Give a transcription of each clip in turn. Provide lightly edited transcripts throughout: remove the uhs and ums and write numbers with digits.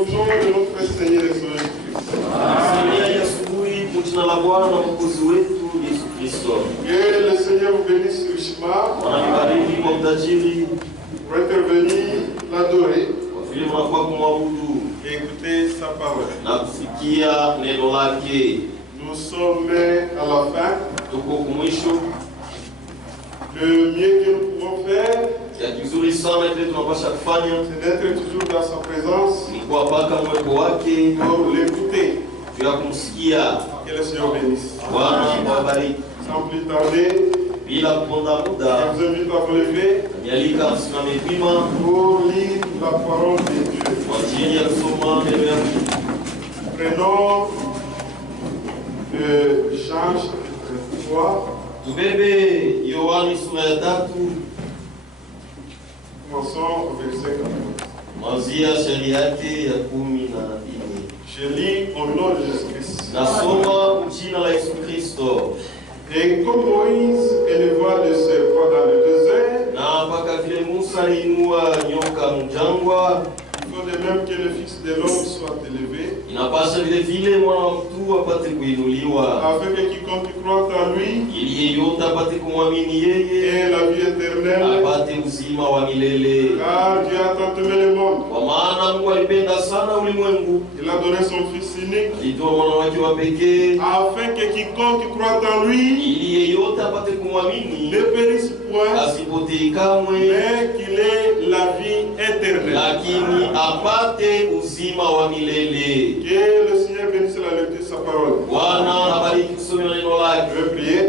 Au nom de notre Seigneur Jésus-Christ. Que le Seigneur vous bénisse richement pour intervenir, l'adorer et écouter sa parole. Nous sommes à la fin. Le mieux que nous pouvons faire, c'est d'être toujours dans sa présence pour l'écouter. Que le Seigneur bénisse. Sans plus tarder, je vous invite à vous lever pour lire la parole de Dieu. Prenons Jean chapitre 3. Commençons au verset 14. Je lis au nom de Jésus-Christ. Et comme Moïse éleva le serpent dans le désert, il faut de même que le Fils de l'homme soit élevé, afin que quiconque croit en lui ait la vie éternelle. Car Dieu a tant aimé le monde, il a donné son Fils unique, afin que quiconque croit en lui ne périsse point, mais qu'il ait la vie éternelle. Que le Seigneur bénisse la lecture de sa parole. Je vais prier.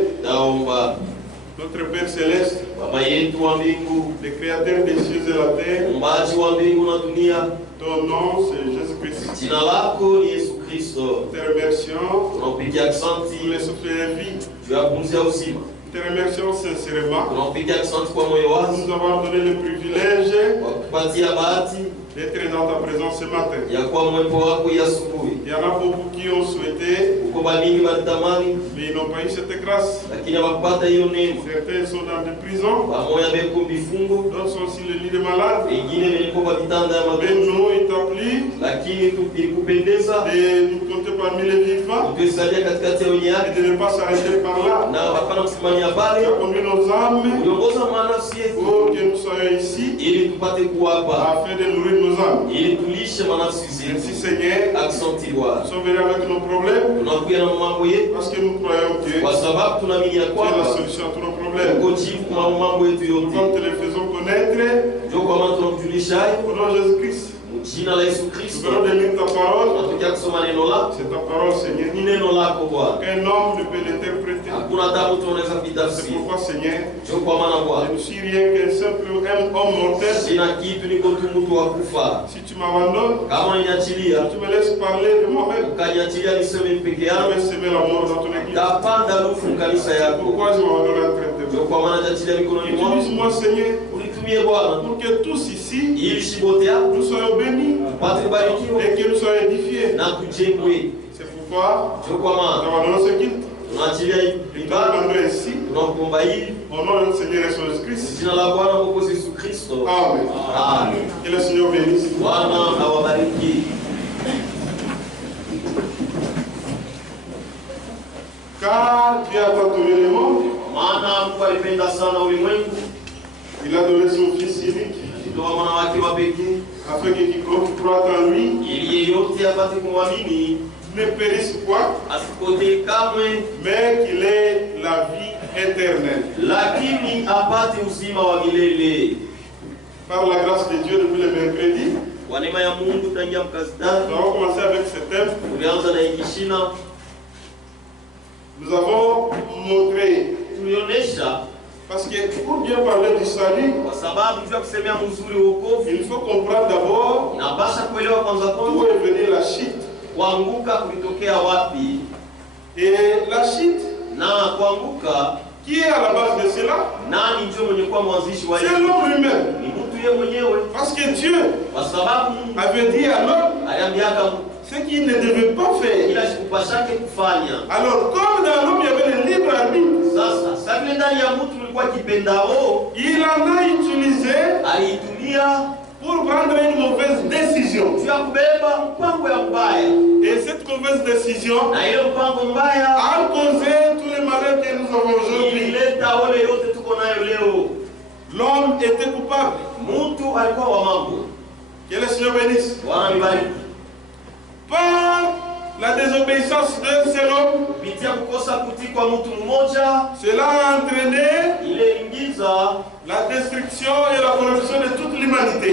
Notre Père Céleste, le Créateur des cieux et la terre, ton nom c'est Jésus-Christ. Nous te remercions pour le souffle de vie. Nous te remercions sincèrement pour nous avoir donné le privilège d'être dans ta présence ce matin. Il y en a beaucoup qui ont souhaité, mais ils n'ont pas eu cette grâce. Certains sont dans des prisons, d'autres sont sur le lit de malades. Mais nous, il t'a plu de nous compter parmi les vivants et de ne pas s'arrêter par là. Tu as conduit nos âmes pour que nous soyons ici afin de nourrir nos âmes. Merci Seigneur, nous sommes venus avec nos problèmes parce que nous croyons que tu es la solution à tous nos problèmes. Comme te les faisons connaître au nom de Jésus-Christ. Nous venons de lire ta parole. C'est ta parole, Seigneur. Aucun homme ne peut l'interpréter. C'est pourquoi, Seigneur, je ne suis rien qu'un simple homme mortel. Si tu m'abandonnes, tu me laisses parler de moi-même. Je vais semer la mort dans ton église. C'est pourquoi je m'abandonne à traiter. Utilise-moi, Seigneur, pour que tous ici nous soyons bénis et que nous soyons édifiés. C'est pourquoi nous avons donné ce guide. Nous avons donné ici au nom de notre Seigneur Jésus-Christ. Amen. Amen. Que le Seigneur bénisse. Car Dieu a tant aimé le monde, il a donné son Fils unique, afin que quiconque croit en lui ne périsse point, mais qu'il ait la vie éternelle. Par la grâce de Dieu, depuis le mercredi, nous avons commencé avec ce thème. Nous avons montré, parce que pour bien parler du salut, il faut comprendre d'abord d'où est venue la chute. Et la chute, qui est à la base de cela? C'est l'homme lui-même. Parce que Dieu avait dit à l'homme ce qu'il ne devait pas faire. Alors, comme dans l'homme il y avait le libre arbitre, il en a utilisé pour prendre une mauvaise décision. Et cette mauvaise décision a causé tous les malheurs que nous avons aujourd'hui. L'homme était coupable. Que le Seigneur bénisse. Par la désobéissance d'un seul homme, cela a entraîné la destruction et la corruption de toute l'humanité.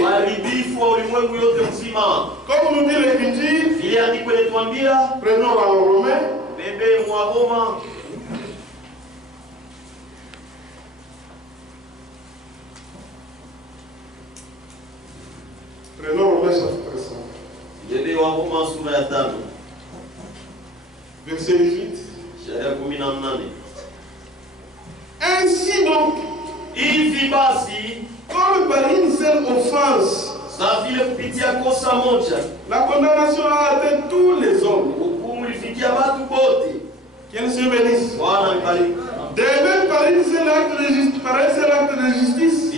Comme nous dit l'Écriture, prenons la Romain. Prenons Romain chapitre 5. Verset 18. Ainsi donc, comme par une seule offense, la condamnation a atteint tous les hommes. Qu'elle se bénisse. De même, par un seul acte de justice,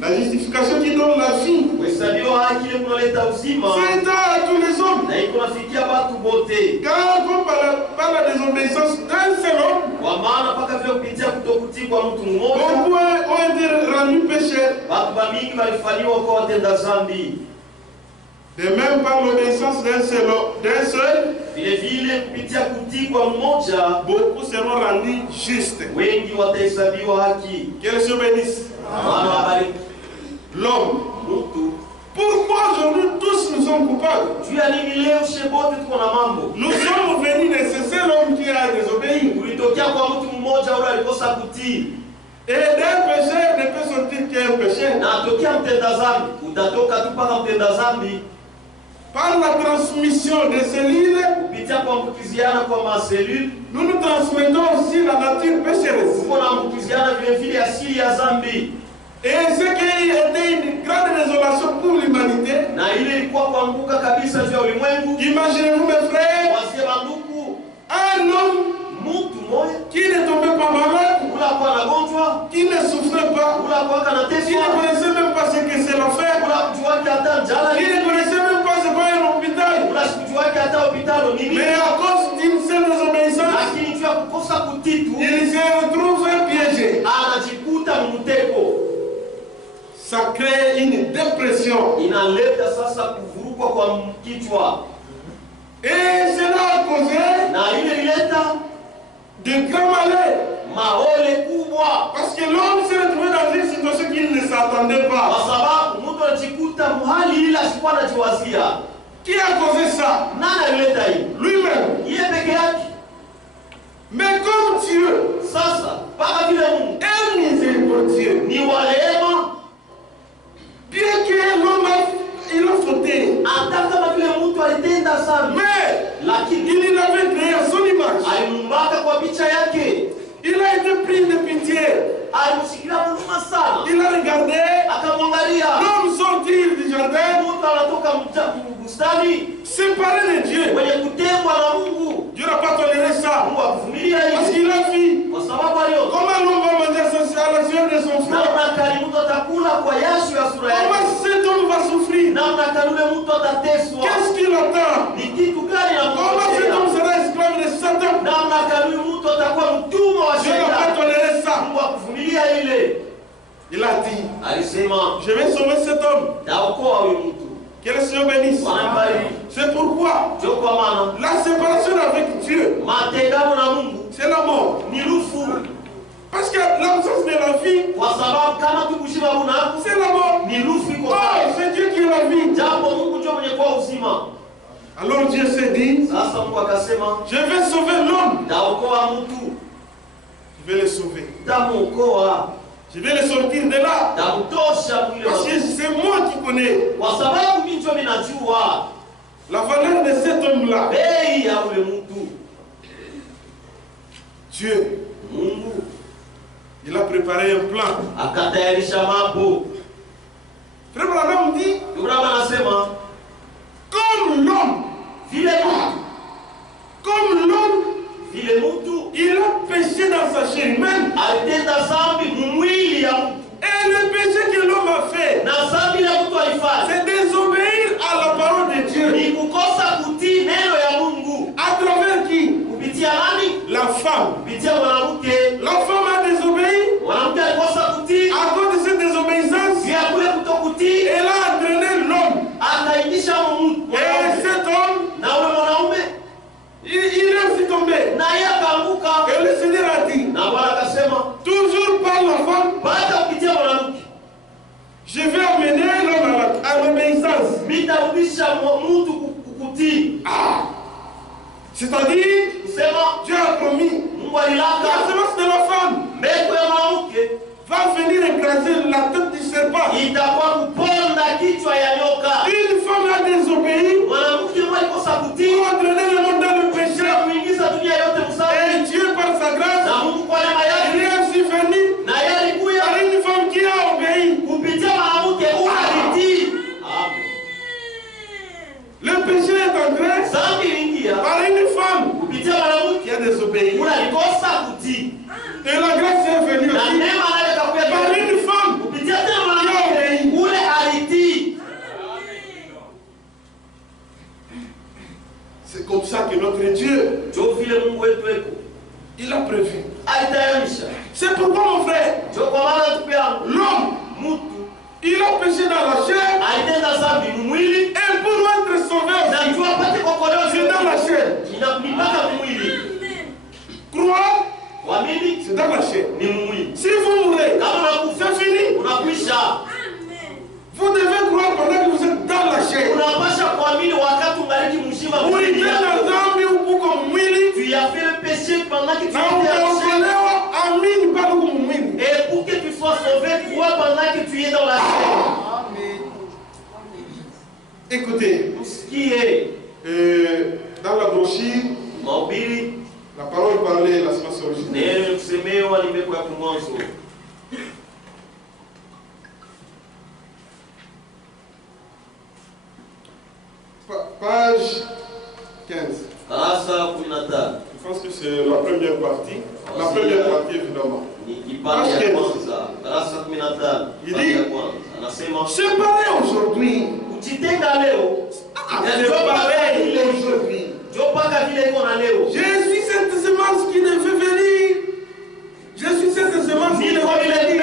la justification qui donne la vie, c'est à tous les hommes. Car comme par la désobéissance d'un seul homme, beaucoup ont été rendus pécheurs. De même, par l'obéissance d'un seul, beaucoup seront rendus justes. Qu'elle se bénisse. L'homme. Pourquoi aujourd'hui tous nous sommes coupables? Nous sommes venus nécessaires l'homme qui a désobéi. Et d'un péché ne peut sortir qu'un péché. Par la transmission des cellules, nous nous transmettons aussi la nature pécheresse. Et ce qui était une grande désolation pour l'humanité, imaginez-vous mes frères, un homme qui ne tombait pas malade, qui ne souffrait pas, qui ne connaissait même pas ce que c'est l'enfer, qui ne connaissait même pas ce qu'est un hôpital. Mais à cause d'une seule désobéissance, il se retrouve piégé. Ça crée une dépression. Et cela a causé de grands malheurs. Parce que l'homme s'est retrouvé dans une situation qu'il ne s'attendait pas. Qui a causé ça? Lui-même. Mais comme Dieu est miséricordieux, bien que l'homme a fauté, mais il avait créé à son image. Il a été pris de pitié. Il a regardé l'homme sortir du jardin, séparé de Dieu. Dieu n'a pas toléré ça. Parce qu'il a vu comment l'homme va manger à la sueur de son frère. Comment cet homme va souffrir. Qu'est-ce qu'il attend? Comment cet homme sera esclave de Satan? Dieu n'a pas toléré ça. Il a dit, je vais sauver cet homme. Que le Seigneur bénisse. C'est pourquoi la séparation avec Dieu, c'est la mort. Parce que l'absence de la vie, c'est la mort. Oh, c'est Dieu qui est la vie. Alors Dieu s'est dit, je vais sauver l'homme. Je vais le sauver. Je vais le sortir de là. Parce que c'est moi qui connais la valeur de cet homme-là. Dieu, il a préparé un plan. Frère Branham dit, comme l'homme, il a péché dans sa chair humaine. Et le péché que l'homme a C'est-à-dire, Dieu a promis la semence de la femme va venir écraser la tête du serpent. Une femme a désobéi pour entraîner le monde dans le péché. Et Dieu, par sa grâce, il est aussi venu par une femme qui a obéi. Le péché est entré par une femme qui a désobéi. Et la grâce est venue aussi par une femme qui a obéi. C'est comme ça que notre Dieu, il a prévu. C'est pourquoi, mon frère, l'homme, il a péché dans la chair. Et pour être sauvé aussi, c'est dans la chair. Croire, c'est dans la chair. Si vous mourrez, c'est fini. Vous devez croire pendant que vous êtes dans la chair. Tu as fait le péché pendant que tu étais dans la chair. Et pour que tu sois sauvé, crois pendant que tu es dans la chair. Écoutez, Tout ce qui est dans la brochure, la parole parlée, la semence originelle. Page 15. Je pense que c'est la première partie. La première partie, évidemment. Il dit, séparé aujourd'hui. Je suis cette semence qui ne fait venir. Je suis cette semence qui ne fait venir.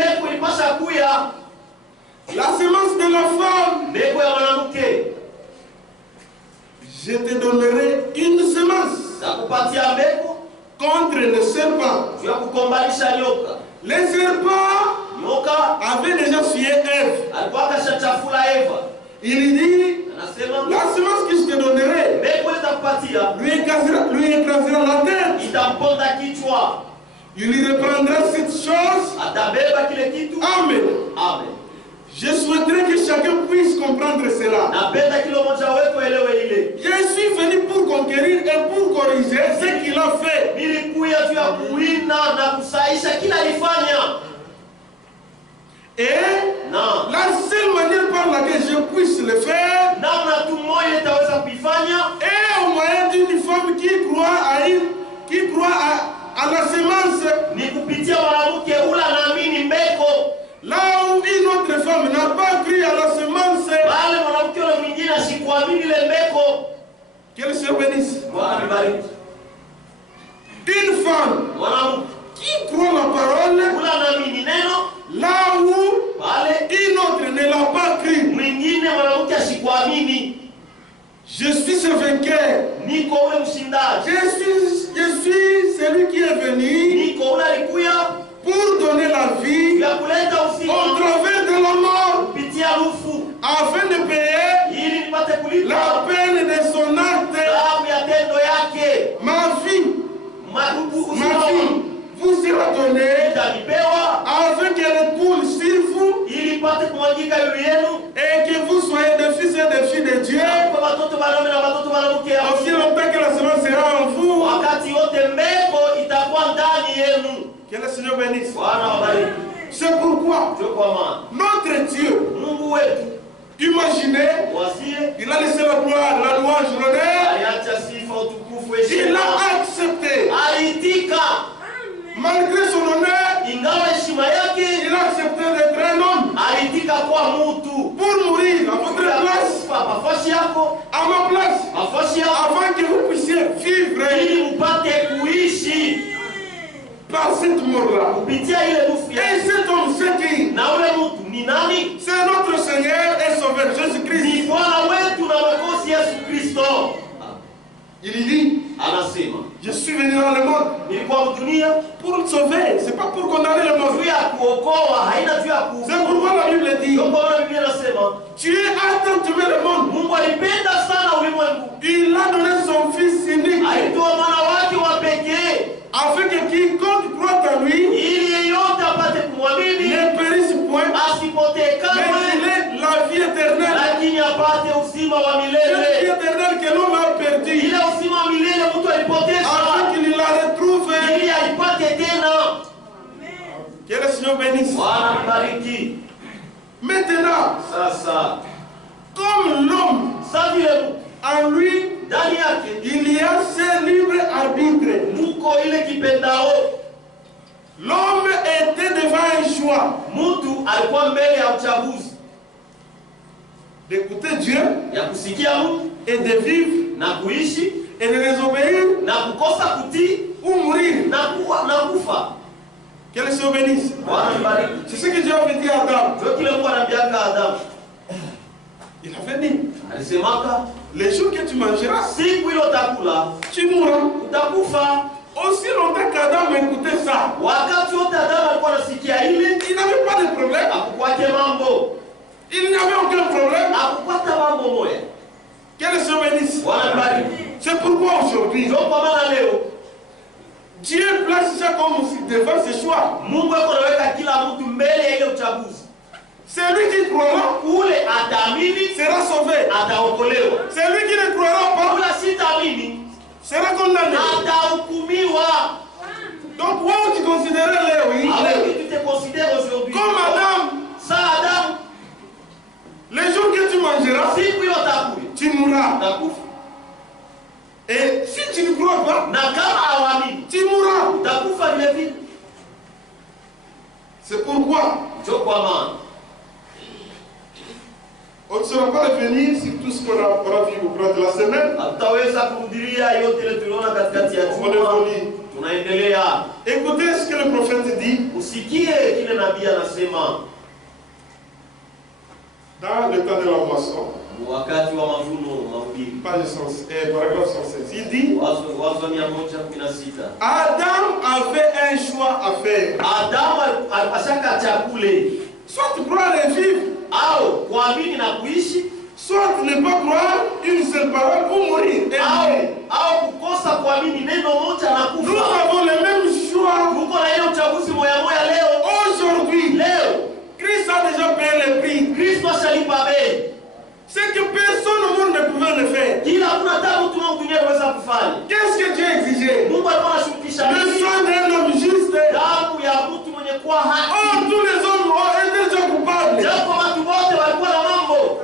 La semence de la femme. Je te donnerai une semence contre le serpent. Les serpents avaient déjà sué Ève. Il dit, la semence que je te donnerai lui écrasera la tête. Il lui reprendra cette chose. Amen. Je souhaiterais que chacun puisse comprendre cela. Je suis venu pour conquérir et pour corriger ce qu'il a fait. Et la seule manière par laquelle je puisse le faire est au moyen d'une femme qui croit à la semence. Là où une autre femme n'a pas cru à la semence, qu'elle se bénisse. Une femme qui croit la parole, là où une autre ne l'a pas cru. Je suis ce vainqueur. Je suis celui qui est venu pour donner la vie au travers de la mort, afin de payer la peine de son acte. Ma vie vous sera donnée afin qu'elle coule sur vous et que vous soyez des fils et des filles de Dieu aussi longtemps que la semence sera en vous. Que le Seigneur bénisse. C'est pourquoi notre Dieu, imaginez, il a laissé la gloire, la louange, l'honneur. Il a accepté. Malgré son honneur, il a accepté d'être un homme pour mourir à votre place, à ma place, afin que vous puissiez vivre par cette mort-là. Et cet homme, c'est qui? C'est notre Seigneur et Sauveur Jésus-Christ. Il dit, je suis venu dans le monde pour le sauver, c'est pas pour condamner le monde. C'est pourquoi la Bible dit, Dieu a tant aimé le monde quiconque croit en lui ili yeyote apate kumwamini ne périsse point, asipotee mais kamwe, il est la vie éternelle. lakini apate uzima wa Cette vie milele. éternelle que l'homme a perdue, Ile uzima wa milele mtu alipoteza afin qu'il la retrouve. ili aipate tena. Que le Seigneur bénisse. Bwana mbariki. Maintenant, Sasa comme l'homme, sa vile Mungu en lui, ndani yake il y a ce libre arbitre. muko ile kipendao. L'homme était devant un choix Mtu alikuwa mbele ya uchaguzi d'écouter Dieu ya kusikia Mungu et de vivre na kuishi et de désobéir na kukosa kutii ou mourir. na kufa. Que le Seigneur bénisse. Bwana mbariki. C'est ce que Dieu avait dit à Adam. Ndio kile Mungu anambiaka Adamu. Il avait dit, Alisemaka les jours que tu mangeras, siku ile utakula tu mourras. utakufa. Aussi longtemps qu'Adam écoutait ça, Wakati wote Adamu alikuwa anasikia ile, il n'avait pas de problème. hakukwate mambo, Il n'avait aucun problème. hakukwata mambo moya. Que le Seigneur bénisse. Bwana mbariki. C'est pourquoi aujourd'hui, Ndio kwa maana leo Dieu place chaque homme devant ses choix. Mungu yuko anaweka kila mtu mbele ya ile uchaguzi. Celui qui croira Ule ataamini sera sauvé. ataokolewa. Celui qui ne croira pas Ule sitaamini sera condamné. atahukumiwa. Donc, moi, tu considères les Avec qui tu te considères aujourd'hui comme Adam, sa Adamu, les jours que tu mangeras, siku ile utakula tu mourras. utakufa, Et si tu ne crois pas, na kama hauamini tu mourras. utakufa vile vile. C'est pourquoi Ndio kwa maana on ne saura pas revenir sur tout ce qu'on aura vu au cours de la semaine. hatutaweza kurudilia yote ile tuliona katikati ya On va juma. revenir. Tunaendelea, Écoutez ce que le prophète dit usikie kile nabii anasema dans le temps de la moisson, wakati wa mavuno mahubiri, paragraphe 116. Il dit Wazo 116. Adam avait un choix à faire. Adamu alipashaka chakule Soit croire et vivre, au kuamini na kuishi, soit ne pas croire une seule parole ou mourir. au kukosa kuamini neno moja na Nous kufa. avons le même choix. Tuko na ile uchaguzi moya moya leo. Aujourd'hui, Leo Christ a déjà payé le prix. Kristo ashalipa bei. C'est que personne au monde ne pouvait le faire. Kila hakuna hata mtu mmoja anaweza kufanya. Qu'est-ce que Dieu exigeait? Mungu alikuwa anashurutisha Le sang d'un homme juste. damu ya mtu mwenye kuwa haki. Oh, tous les hommes ont été déjà coupables. Japo watu wote walikuwa na mambo,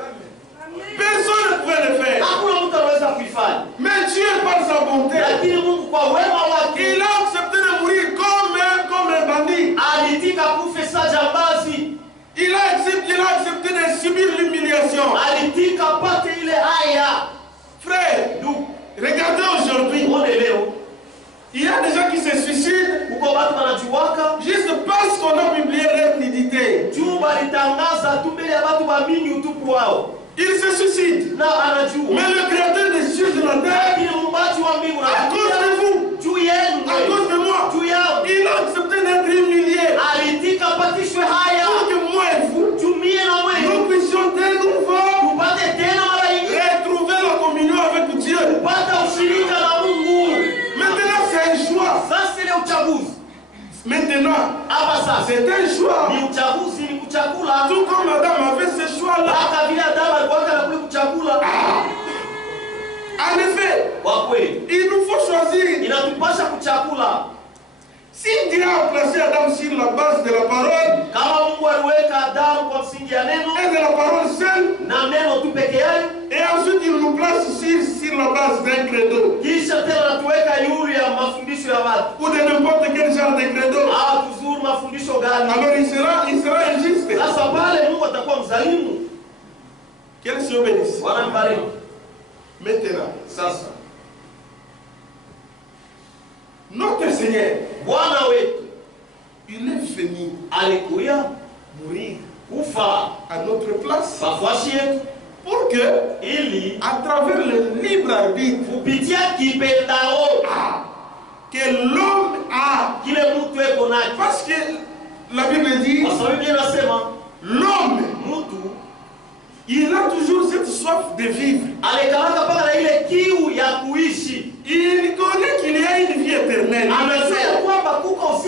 Personne ne pouvait le faire. hakuna mtu anaweza kuifanya. Mais Dieu, par sa bonté, Lakini Mungu kwa wema wake il a accepté de mourir comme un bandit. alitika kufe sa jambazi. Il a accepté de subir l'humiliation. Alitika pate ile haya. Frère, Ndugu, regardez aujourd'hui, muone leo il y a des gens qui se suicident uko watu wanajiwaka juste parce qu'on a publié leur nudité. juu balitangaza tu mbele ya watu waamini utupu wao, Ils se suicident. na anajua. Mais le créateur des cieux et de la terre, Lakini muumbaji wa mbingu à na cause de vous, juu yenu, à cause de moi, juu yao il a accepté d'être humilié. alitika patishwe haya Pour que moi et vous, juu mie na wewe nous puissions de nouveau tupate tena mara nyingine retrouver la communion avec Dieu. kupata ushirika na Mungu. Maintenant, c'est un choix. Sasa ile uchaguzi Maintenant, hapa sasa c'est un choix. ni uchaguzi, ni kuchakula. Tout comme Adam avait ce choix-là. Hata vile Adamu alikuwa na kule kuchakula. En effet, Kwa kweli il nous faut choisir. inatupasha kuchakula. Si Dieu a placé Adam sur la base de la parole Kama Mungu aliweka Adamu kwa msingi ya neno et de la parole seule, na neno tu peke yake, et ensuite il nous place sur la base d'un credo kisha tena anatuweka yuri ya mafundisho ya watu ou de n'importe quel genre de credo, au tuzuru mafundisho gani, alors il sera injuste. sasa pale Mungu atakuwa mzalimu. Que le Seigneur bénisse. Bwana mbariki. Maintenant, Sasa notre Seigneur, Bwana wetu il est venu alikuya mourir kufa à notre place mafashi yetu pour que, ili à travers le libre arbitre kupitia kipendao que l'homme a, kile mtu eko nacho, parce que la Bible dit, kwa sababu Biblia inasema l'homme, mtu il a toujours cette soif de vivre. alekalaka mpaka na ile kiu ya kuishi. Il connaît qu'il y a une vie éternelle. Amesema kwamba kuko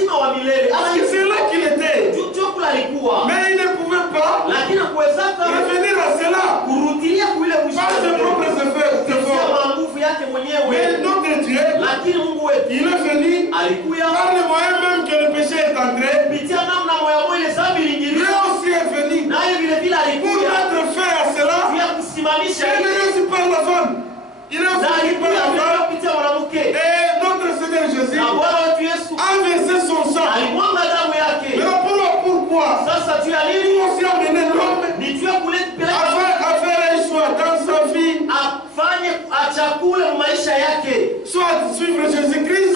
venu aussi par la femme. Il est aussi venu par la femme. Et notre Seigneur Jésus a versé son sang. Mais pourquoi? Nous aussi amené l'homme à faire un choix dans sa vie. Soit suivre Jésus-Christ,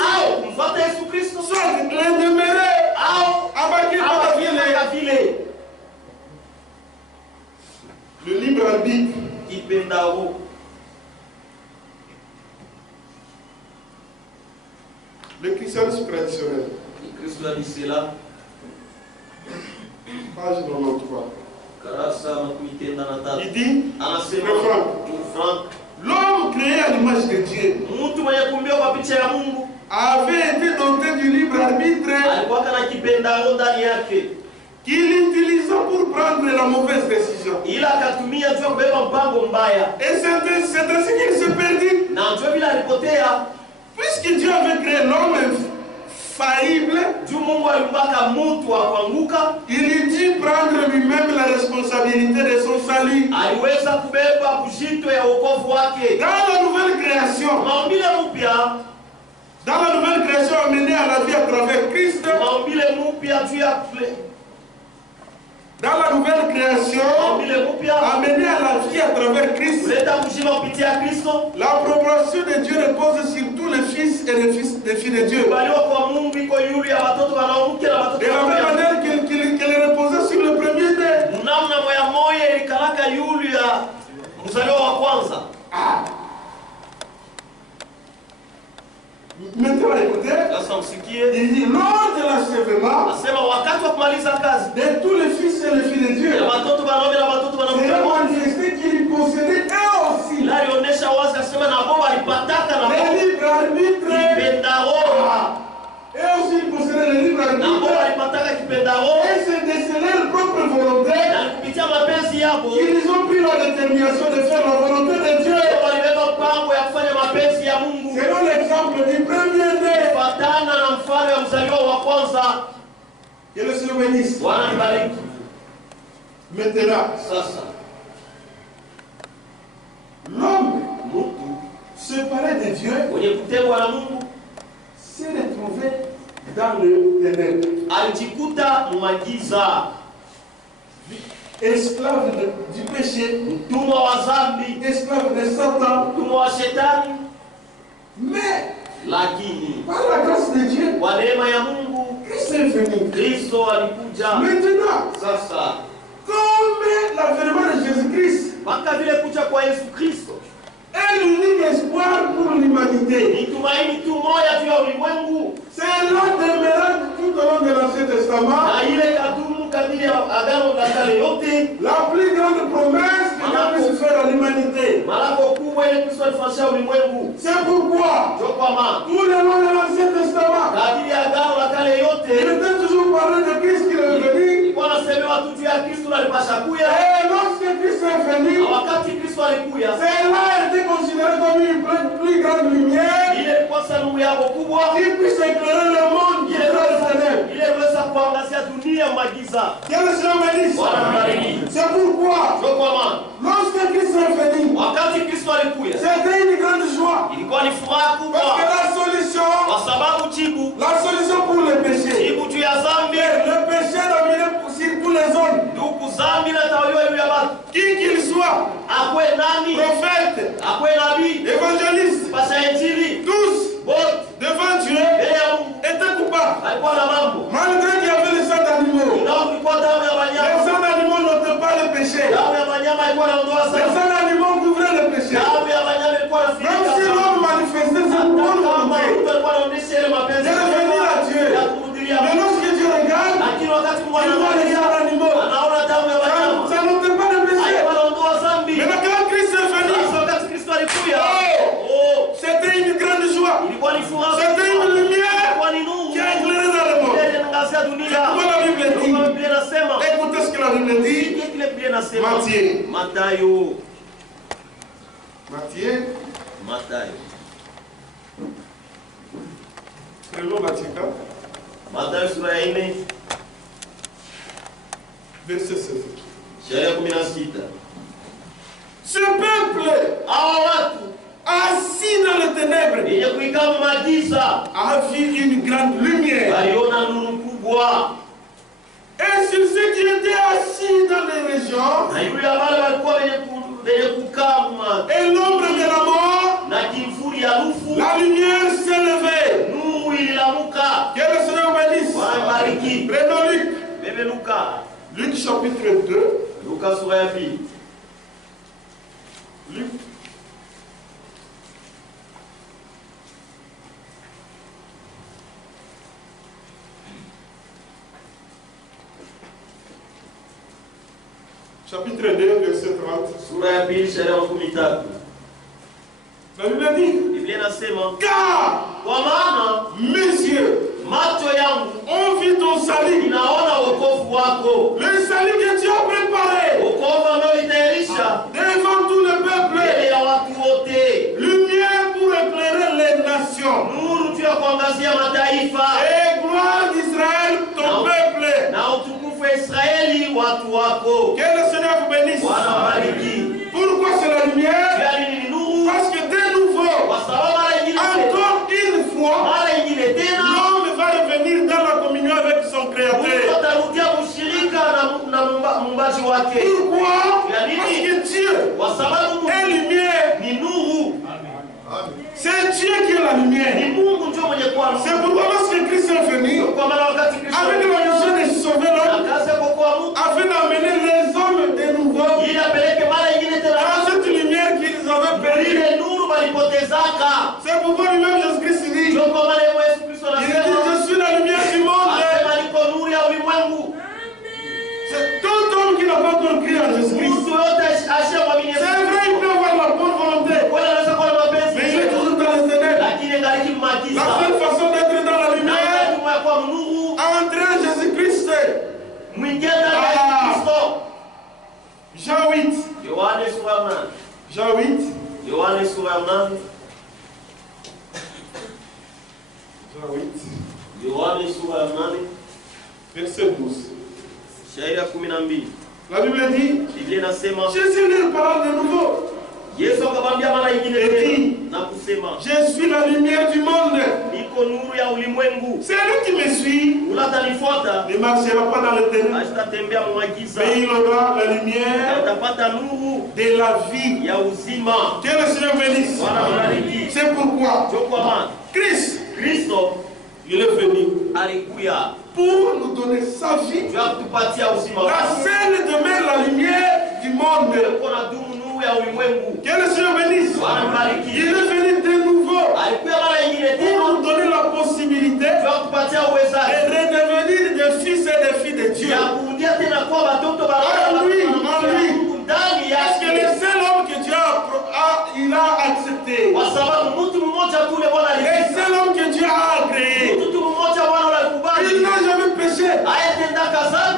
soit le demeurer, abattu par la ville. Le libre arbitre. Le christianisme traditionnel. Page 93. Il dit, l'homme créé à l'image de Dieu avait été doté du libre arbitre qu'il utilisa pour prendre la mauvaise décision. Et c'est ainsi qu'il se perdit. Puisque Dieu avait créé l'homme faillible, il lui dit prendre lui-même la responsabilité de son salut. Dans la nouvelle création, amenée à la vie à travers Christ, dans la nouvelle création, amenée à la vie à travers Christ, la proportion de Dieu repose sur tous les fils et les filles de Dieu. De la même manière qu'elle reposait sur le premier-né. Maintenant, écoutez, il dit lors de l'achèvement de tous les fils et les filles de Dieu, c'est manifesté qu'il possédait eux aussi le libre arbitre. Et aussi ils possédaient le libre arbitre. Et c'est déceler leur propre volonté qu'ils ont pris la détermination de faire la volonté de Dieu. Selon l'exemple du premier-né. Que le Seigneur bénisse. Maintenant, l'homme séparé de Dieu s'est retrouvé dans le ténèbre. Esclave du péché, esclave de Satan. Mais par la grâce de Dieu, Christ est venu. Maintenant, comme l'avènement de Jésus-Christ est l'unique espoir pour l'humanité, c'est là demeurant tout au long de l'Ancien Testament la plus grande promesse que Dieu puisse faire à l'humanité. C'est pourquoi tout le long de l'Ancien Testament, il était toujours parlé de Christ qui est venu. Et lorsque Christ est venu, cela a été considéré comme une plus grande lumière qui puisse éclairer le monde qui est dans le ténèbres. C'est pourquoi lorsque Christ est venu, c'était une grande joie. Parce que la solution pour le péché, le péché dominé sur tous les hommes, qui qu'il soit, prophète, évangéliste, tous devant Dieu étaient coupables. Malgré qu'il y avait le sang d'animaux, les sangs d'animaux n'ôtaient pas le péché. Les sangs d'animaux couvraient le péché. Même si l'homme manifestait cette bonne volonté de revenir à Dieu, mais lorsque Dieu regarde, il voit les sangs d'animaux. Ça n'ôtait pas le péché. Mais quand Christ est venu, c'était une grande joie. C'était une lumière qui a éclairé dans le monde. C'est pourquoi la Bible dit. Écoutez ce que la Bible dit. Matthieu. Prenons Matthieu 4. Verset 16. Sur peuple assis dans les ténèbres a vu une grande lumière. Et sur ceux qui étaient assis dans les régions et l'ombre de la mort, la lumière s'est levée. Que le Seigneur bénisse. Prenons Luc. Luc chapitre 2. Luc. Chapitre 2, verset 30. La Bible dit, car mes yeux ont vu ton salut, le salut que tu as préparé devant tout le peuple, lumière pour éclairer les nations, et gloire d'Israël, ton peuple. Que le Seigneur vous bénisse. Pourquoi c'est la lumière? Parce que de nouveau, encore une fois, l'homme va revenir dans la communion avec son Créateur. Pourquoi? Parce que Dieu est lumière. C'est Dieu qui est la lumière. C'est pourquoi lorsque Christ est venu, avec la mission de sauver l'homme, afin d'amener les hommes de nouveau dans cette lumière qu'ils avaient perdue. C'est pourquoi lui-même Jésus-Christ dit, il dit, je suis la lumière du monde. C'est tout homme qui n'a pas encore cru en Jésus-Christ. C'est vrai, il peut avoir la bonne volonté, mais il est toujours dans les ténèbres. La seule façon d'être dans la lumière, entrer en Jésus-Christ. Jean 8. Jean 8. Verset 12. La Bible dit, Jésus lui parle de nouveau. Et dit, je suis la lumière du monde. C'est lui qui me suit ne marchera pas dans les ténèbres, mais il aura la lumière de la vie. Que le Seigneur bénisse. C'est pourquoi Christ, il est venu pour nous donner sa vie. La seule demeure la lumière du monde. Que le Seigneur bénisse. Il est venu de nouveau pour nous donner la possibilité de redevenir des fils et des filles de Dieu. En lui. Parce que le seul homme que Dieu il a accepté, le seul homme que Dieu a créé, il n'a jamais péché.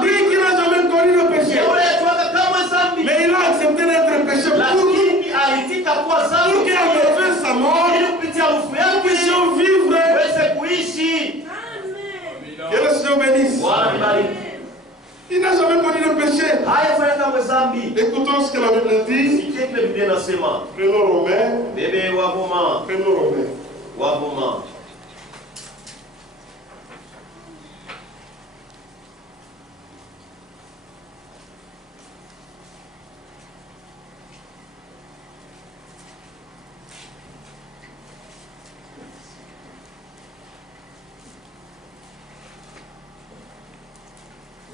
Lui qui n'a jamais connu le péché, mais il a accepté d'être péché pour nous, pour qu'il enlève sa mort, nous puissions vivre. Que le Seigneur bénisse. Il n'a jamais connu le péché. Écoutons ce que la Bible dit. Prenons Romains. Prenons Romains.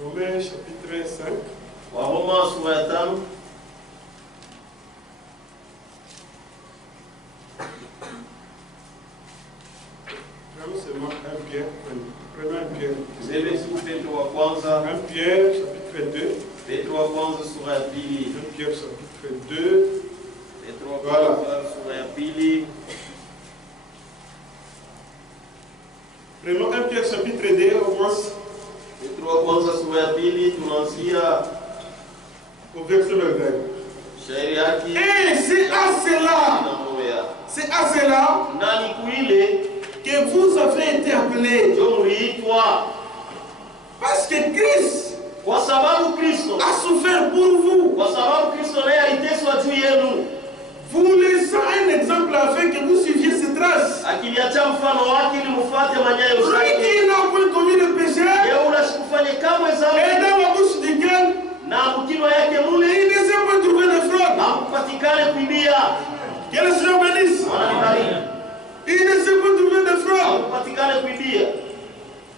Romains chapitre 5. Waroma sura ya 5. Prenons seulement 1 Pierre. Prenons 1 Pierre. 1 Pierre chapitre 2. 1 Pierre chapitre 2. Voilà. Prenons 1 Pierre chapitre 2 au moins. Au verset 20. Et c'est à cela que vous avez été appelés. Parce que Christ Kwa sababu Kristo a souffert pour vous. Kwa sababu Kristo naye aliteswa juu yenu. Vous laissez un exemple afin que vous suiviez ses traces. Akiniacha mfano wake ili mfuate manyayo Lui zake. qui n'a point commis le péché, Yeye unashikufanya kamwe et dhambi. dans la bouche duquel Na mkinywa yake mule il ne s'est pas trouvé de fraude. hakupatikane kuibia. Que le Seigneur bénisse. Wanabariki. Il ne s'est pas trouvé de fraude. Hakupatikane kuibia.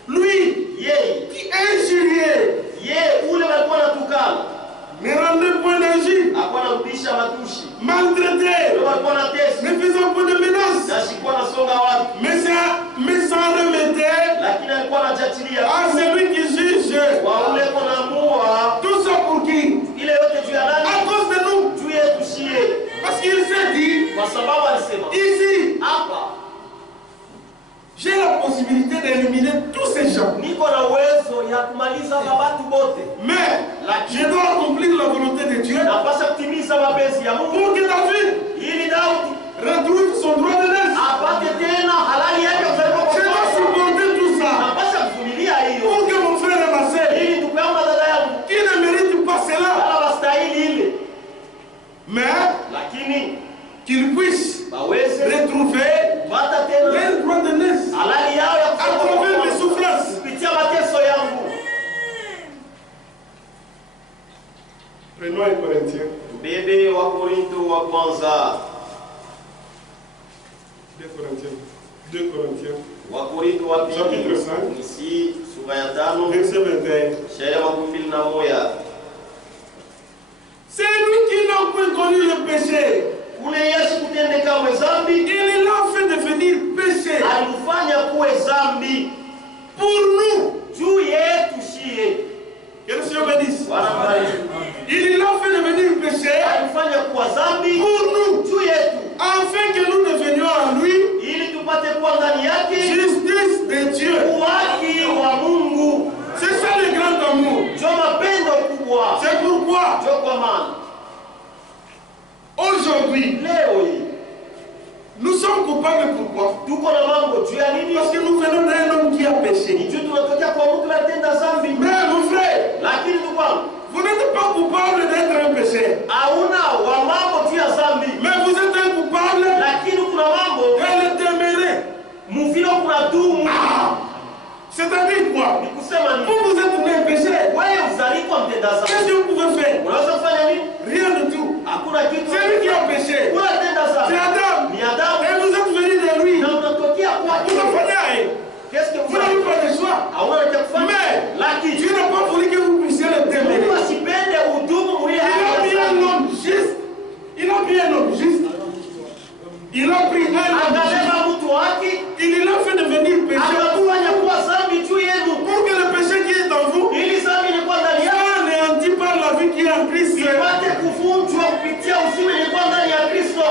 Lui Yeye qui injuriait, ule walikuwa natukana. ne rendait point d'injure, Hakuwa narudisha matushi. maltraité, Ule walikuwa natesa. ne faisant pas de menaces, Nashikuwa nasonga watu. mais s'en remettait Lakini alikuwa anajatilia à celui qui juge. kwa ule konaamua Tout ça pour qui? ile yote juu ya nani? À cause de nous. Juu yetu shie. Parce qu'il s'est dit, Kwa sababu alisema ici, hapa j'ai la possibilité d'éliminer tous ces gens. niko na uwezo ya kumaliza watu wote, Mais je dois accomplir la volonté de Dieu napasha kutimiza mapenzi ya Mungu pour que David ili Daudi retrouve son droit de naissance. apate tena halali yake kuzaliwa Je dois kwa supporter tout ça napasha kuvumilia hiyo pour que mon frère et ma sœur, ili ndugu yangu na dada yangu qui ne méritent pas cela, wala wastahili ile, mais lakini qu'ils puissent waweze retrouver kupata tena leur droit de naissance halali yao ya à travers mes souffrances. kupitia mateso yangu. Prenons un Corinthien. Bebe wa Korinto wa kwanza. 2 Corinthiens. Wa Korinto wa pili. Chapitre 5. Ici sura ya 5 Verset 21. shaya makumi mbili na moja. C'est lui qui n'a point connu le péché. Ule Yesu kutende kamwe dhambi, Il l'a fait devenir péché alimfanya kuwe dhambi pour nous. juu yetu shie. Que le Seigneur bénisse. Bwana mbariki. Il l'a fait devenir péché Alimfanya kuwa dhambi pour nous, juu yetu afin que nous devenions en lui ili tupate kuwa ndani yake justice de Dieu. uwaki wa Mungu. C'est ça le grand amour. Ndio mapendo kubwa. C'est pourquoi Ndio kwa maana aujourd'hui leo hii nous sommes coupables. Pourquoi? tuko na mambo juu ya nini? Parce que nous venons d'un homme qui a péché. Juu tunatokea kwa mtu anatenda dhambi. Mais mon frère, Lakini ndugu wangu, vous n'êtes pas coupable d'être un péché. hauna wa mambo juu ya dhambi, Mais vous êtes un coupable lakini kuna mambo de le demeurer. muvile kuna dumu. C'est-à-dire quoi? Ni kusema ni Vous êtes né péché. wewe uzalikwa mtenda dhambi. Qu'est-ce que vous pouvez faire? Unaweza kufanya nini? Rien du tout. Hakuna kitu. C'est lui qui a péché. Unatenda dhambi. C'est Adam. Ni Adamu. Et vous êtes venu de lui. Na unatokea kwake. Vous en faites rien. Qu'est-ce que Vous n'avez pas de choix. hauna cha kufanya? Mais Lakini Dieu n'a pas voulu que vous puissiez le demeurer. Mungu asipende udumu mwili Il a pris un homme juste. Il a pris un homme juste. Il a pris un homme juste. akabeba mtu wake Il l'a fait devenir péché. akakufanya kuwa dhambi juu yenu Pour que le péché qui est en vous ili dhambi ilikuwa ndani yako soit anéanti par la vie qui est en Christ. ipate kuvunjwa kupitia uzima ilikuwa ndani ya Kristo.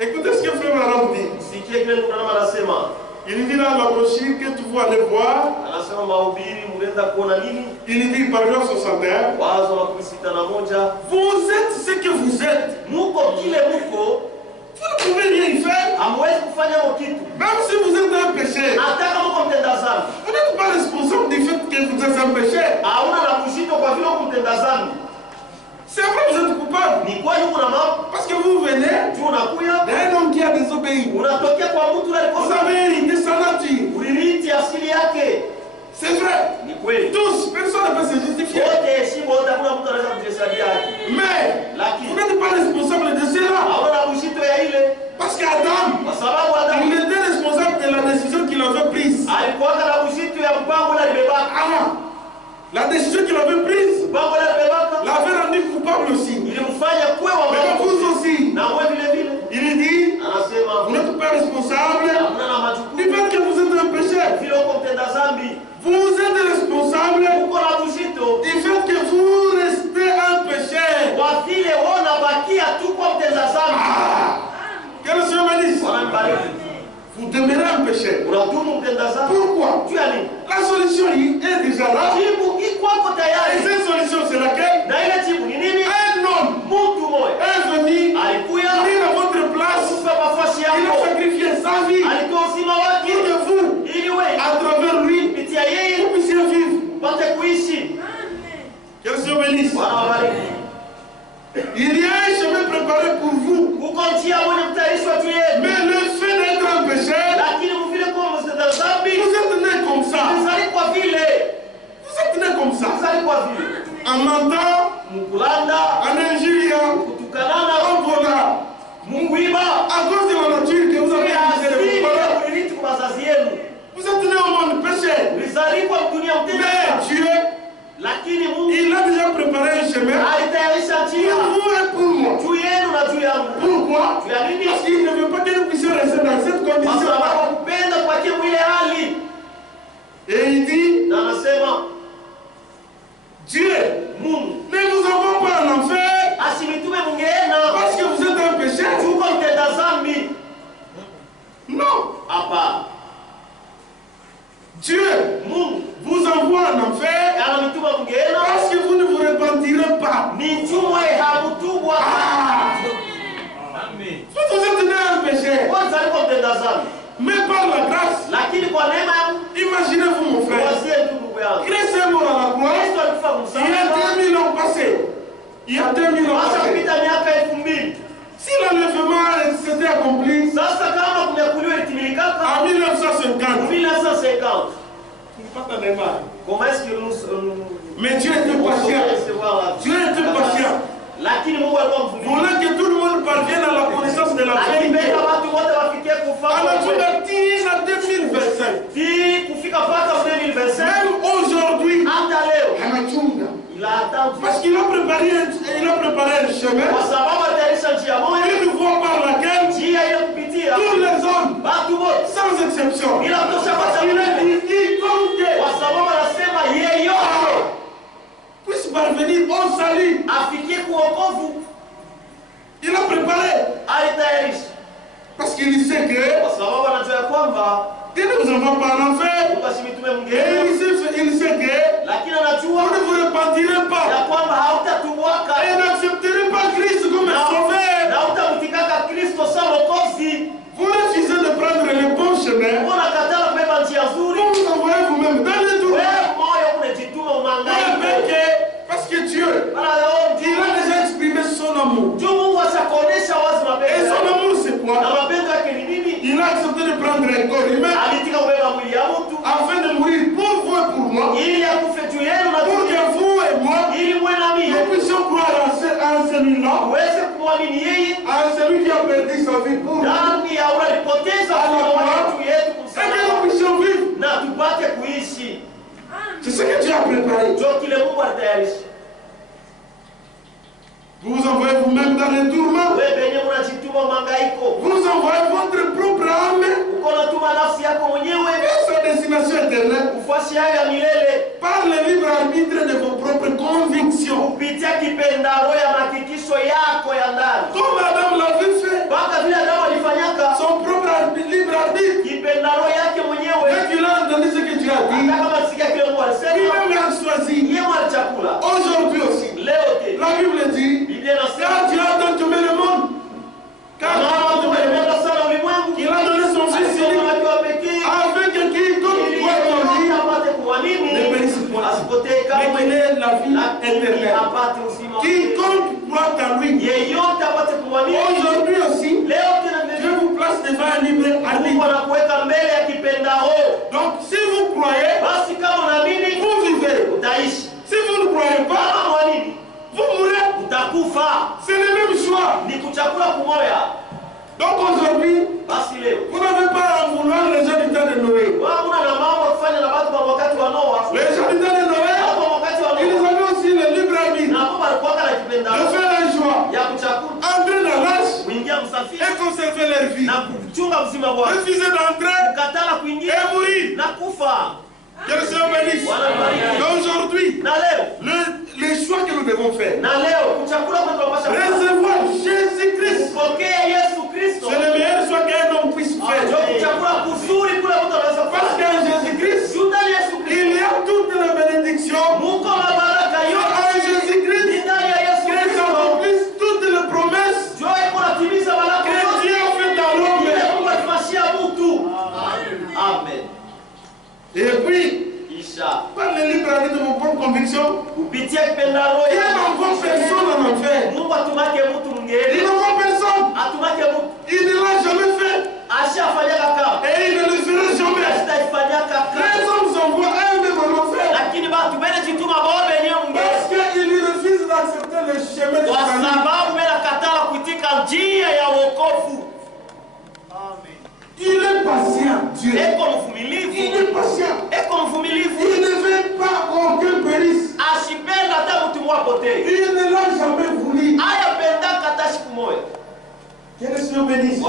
Écoutez ce que Frère Aram dit. Sikia kile ndugu anasema. Il dit dans la brochure que tu vas aller voir. Anasema mahubiri mnaenda kuona nini? Il dit, paragraphe 61. Wazo la 61. Vous êtes ce que vous êtes. Muko kile muko, Vous ne pouvez rien faire. hamwezi kufanya kitu. Même si vous êtes un péché. Hata kama uko mtenda dhambi, Vous n'êtes pas responsable du fait que vous êtes un péché. hauna na kushito kwa vile uko mtenda dhambi. C'est vrai, vous êtes coupable. Ni kweli kuna mambo Parce que vous venez tu unakuya d'un homme qui a désobéi. unatokea kwa mtu Vous alikosa avez hérité sa nature. uliriti asili yake. C'est vrai. Ni kweli. Tous, personne ne peut se justifier. Wote heshima wote, hakuna mtu anaweza kujihesabia haki. Mais Lakini vous n'êtes pas responsable de cela. hauna kushito ya ile Parce qu'Adam, kwa sababu Adamu il était responsable de la décision qu'il avait prise. alikuwa na kushito ya mpango na libebaka. La décision qu'il avait prise Mpango na libebaka l'avait rendu coupable aussi. ilimfanya kuwe wa Mais mambo. vous aussi, Na wewe vile vile il dit, anasema vous n'êtes pas responsable hamna na majukumu du fait que vous êtes un péché. vile uko mtenda dhambi. Vous êtes responsable Uko na kushito du fait que vous restez un péché. kwa vile wewe unabakia tu kwa mtenda dhambi. Que le Seigneur me dise, Bwana mbariki. vous demeurez un péché. Unadumu mtenda dhambi. Pourquoi? Juu ya nini? La solution est déjà là. Jibu iko hapo Et tayari. cette solution, c'est laquelle? Na ile jibu ni nini? Un homme Mtu mmoja est venu alikuya mourir à votre place. kufa nafasi Il a yako. sacrifié sa vie Alitoa uzima pour wake que vous, ili wewe à travers lui, kupitia yeye vous puissiez vivre. upate kuishi. bénisse. Il y a un chemin préparé pour vous. Mais le fait d'être un pécheur, vous êtes né comme ça. Vous êtes né comme ça. En mentant, en injuriant, en volant. À cause de la nature que vous avez hérité. Vous êtes né au monde péché. Mais Dieu, il a déjà préparé un chemin pour vous et pour moi. Pourquoi? Parce qu'il ne veut pas que nous puissions rester dans cette condition. Et il dit, Dieu, ne vous envoie pas en enfer parce que vous êtes un péché. Non. Dieu vous envoie en enfer parce que vous ne vous repentirez pas. Vous êtes né un péché. Mais par la grâce, imaginez-vous mon frère, Christ est mort à la croix, il y a 2000 ans passés. Il y a 2000 ans passés. Si l'enlèvement s'était accompli en 1950, comment est-ce que nous mais Dieu était patient. Dieu était patient. Voulant que tout le monde parvienne à la connaissance de la vérité. À 2025. Même aujourd'hui, parce qu'il a préparé un chemin, une voie par laquelle tous les hommes, sans exception, il a dit quiconque puisse parvenir au salut. Il a préparé. Parce qu'il sait que il ne vous envoie pas en enfer. Et il sait que vous ne vous repentirez pas. Et n'accepterez pas Christ comme sauveur. Vous refusez de prendre le bon chemin. Vous vous envoyez vous-même dans les tours. Parce que Dieu, il a déjà exprimé son amour. Et son amour c'est quoi? Il a accepté de prendre un corps humain afin de mourir pour vous et pour moi. Pour que vous et moi nous puissions croire en celui-là, en celui qui a perdu sa vie pour nous. Et que nous puissions vivre. C'est ce que Dieu a préparé. Vous vous envoyez vous-même dans les tourments. Vous envoyez votre propre âme vers sa destination éternelle par le libre arbitre de vos propres convictions. Comme Adam l'avait fait, son propre libre arbitre, dès qu'il a entendu ce que Dieu a dit, lui-même a choisi. Aujourd'hui aussi, la Bible dit, car Dieu a tant aimé le monde, car Dieu a donné qu'il a donné son Fils unique, avec qui quiconque croit en lui ne périsse point, mais qu'il ait la vie éternelle. Quiconque croit en lui. Aujourd'hui aussi, Dieu vous place devant un libre arbitre. Donc si vous croyez, vous vivez. Si vous ne croyez pas, vous mourrez. C'est le même choix. Donc aujourd'hui, vous n'avez pas à vouloir les gens du temps de Noé. Les gens du temps de Noé, ils avaient aussi le libre arbitre de faire un choix, entrer dans l'arche et conserver leur vie. Refuser d'entrer et mourir. Que le Seigneur bénisse. Aujourd'hui, les choix que nous devons faire, recevoir Jésus-Christ, c'est le meilleur choix qu'un homme puisse faire. Parce qu'en Jésus-Christ, il y a toute la bénédiction. En Jésus-Christ, il s'accomplissent toutes les promesses que Dieu a faites dans l'homme. Amen. Et puis, par le libre arbitre de vos propres conviction. Il n'y a encore personne en enfer. Il n'y a encore personne. Il ne l'a jamais fait. Et il ne le fera jamais. Les hommes s'envoient eux-mêmes en enfer. Parce qu'ils refusent d'accepter le chemin de il est patient, Dieu. Il est patient. Il ne veut pas aucun périsse. Il ne l'a jamais voulu. Que le Seigneur bénisse.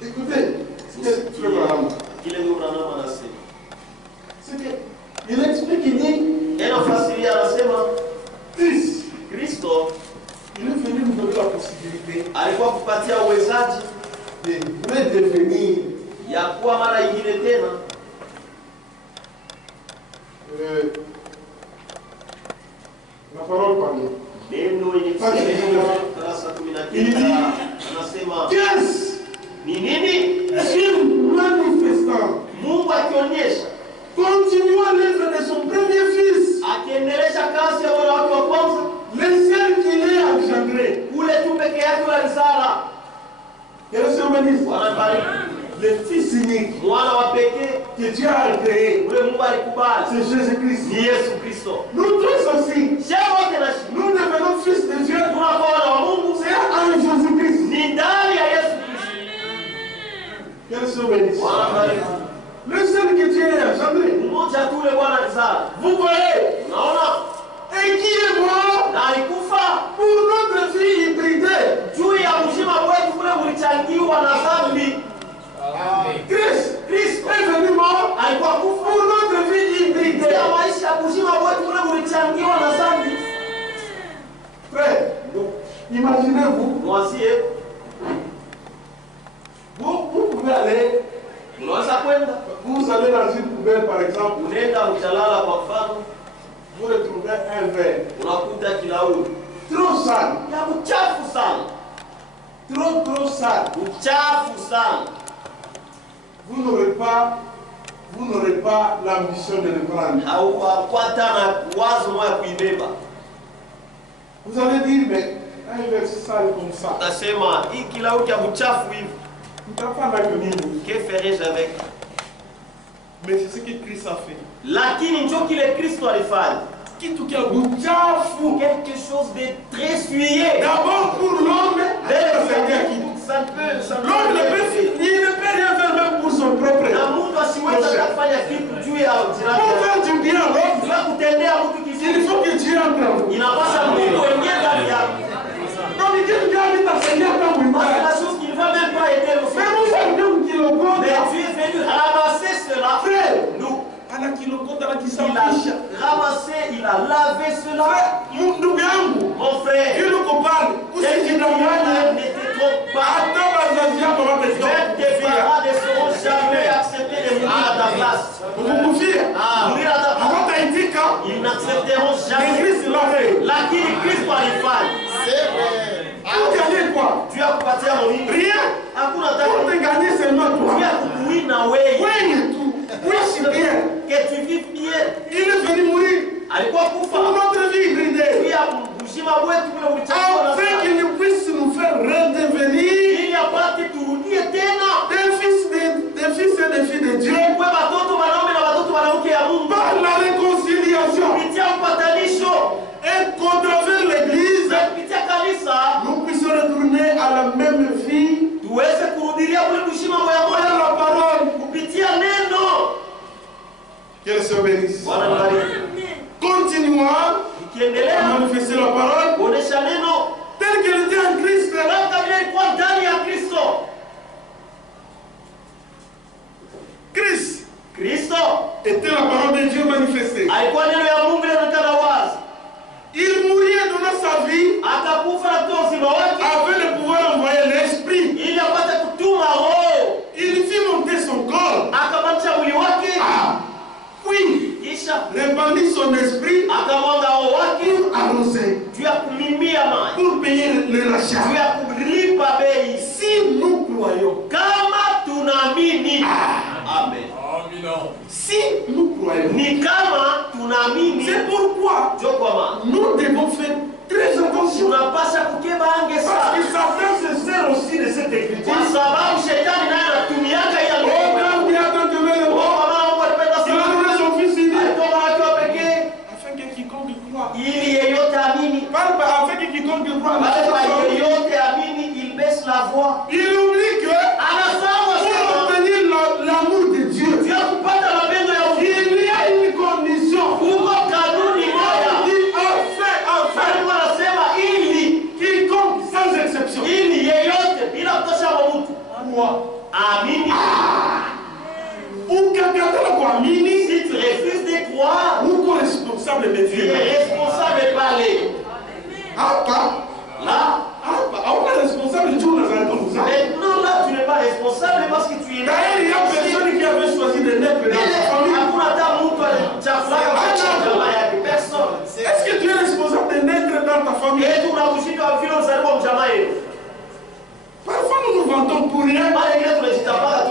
Écoutez, il explique, il dit Christ, il est venu nous donner la possibilité de redevenir. La parole parle. Il dit qu'est-ce manifestant continuant l'œuvre de son premier fils, le seul qu'il est engendré. Que le Seigneur bénisse. Le Fils unique que Dieu a créé, c'est Jésus-Christ. Nous tous aussi, nous devenons fils de Dieu. C'est en Jésus-Christ. Que le Seigneur bénisse. Le seul que Dieu a engendré. Vous voyez, et qui est mort pour notre vie hybridée. Christ est venu mort pour notre vie hybridée. Frère, imaginez-vous, vous pouvez aller, vous allez dans une poubelle par exemple, vous retrouvez un verre trop sale, trop sale. Vous n'aurez pas l'ambition de le prendre. Vous allez dire, mais un verre sale comme ça, que ferais-je avec? mais c'est ce que Christ a fait. Lakini njo kile Kristo alifanya. Kitu kia buchafu. Quelque chose de très souillé. D'abord pour l'homme, l'homme ne peut rien faire même pour son propre. Pour faire du bien, il faut que Dieu entre en vous. Donc il dit que Dieu habite à Seigneur dans vous. Mais nous savons qu'il le compte. Mais tu es venu ramasser cela. Frère, nous. Il a ramassé, il a lavé cela. Mon frère, il ne trompe pas. Même tes parents ne seront jamais acceptés de mourir à ta place. Mourir à ta place. Ils n'accepteront jamais. Lakini Kristo alifanya. Tu as kupatia muhimu. Rien. Hakuna pour te gagner seulement toi. Tu as kukuwina wewe. Oui, c'est bien. Que tu vives bien. Il est venu mourir. Alikuwa kufa. Pour notre vie hybridée. Tu as kushima wetu kule ulichagua. Afin qu'il puisse nous faire redevenir. Ili apate turudie tena. Des fils et des filles de Dieu. Kwa watoto wanaume na watoto wanawake ya Mungu. Par la réconciliation. Kupitia upatanisho. Et qu'au travers l'église, kupitia kanisa, nous puissions retourner à la même vie. Tuweze kurudilia kule kushima moya moya la parole. Kupitia neno. Que le Seigneur bénisse. Bwana bariki. Continuons à manifester la parole. Onesha neno tel qu'elle était en Christ. Kama vile ilikuwa ndani ya Kristo. Kristo était la parole de Dieu manifestée. Alikuwa neno ya Mungu linaonekana wazi. Il mourait dans sa vie. Akakufa na kutoa uzima wake. Avait le pouvoir d'envoyer l'esprit. Ili apate kutuma roho. Il fit monter son corps. Akabadilisha mwili wake. Oui. Kisha répandit son esprit. Akamwaga roho wake. Arroser. Juu ya kumimia maji. Pour payer le rachat. Juu ya kulipa bei. Si nous croyons. Kama tunaamini. Amen. Si nous croyons. C'est pourquoi nous devons faire très attention. Parce que Satan se sert aussi de cette écriture. Afin que quiconque croit. Afin que quiconque croit. Il baisse la voix. Il oublie que pour obtenir l'amour de Dieu, il y a une condition. Quiconque, sans exception. Ou quelqu'un si tu refuses de croire, ou responsable de Dieu. Tu es responsable de parler. Là, on est responsable de tout dans un comme ça. Maintenant, là, tu n'es pas responsable parce que tu es. D'ailleurs, il y a personne qui avait choisi de naître dans sa famille. Personne. Est-ce que tu es responsable de naître dans ta famille? Parfois, nous nous vantons pour rien.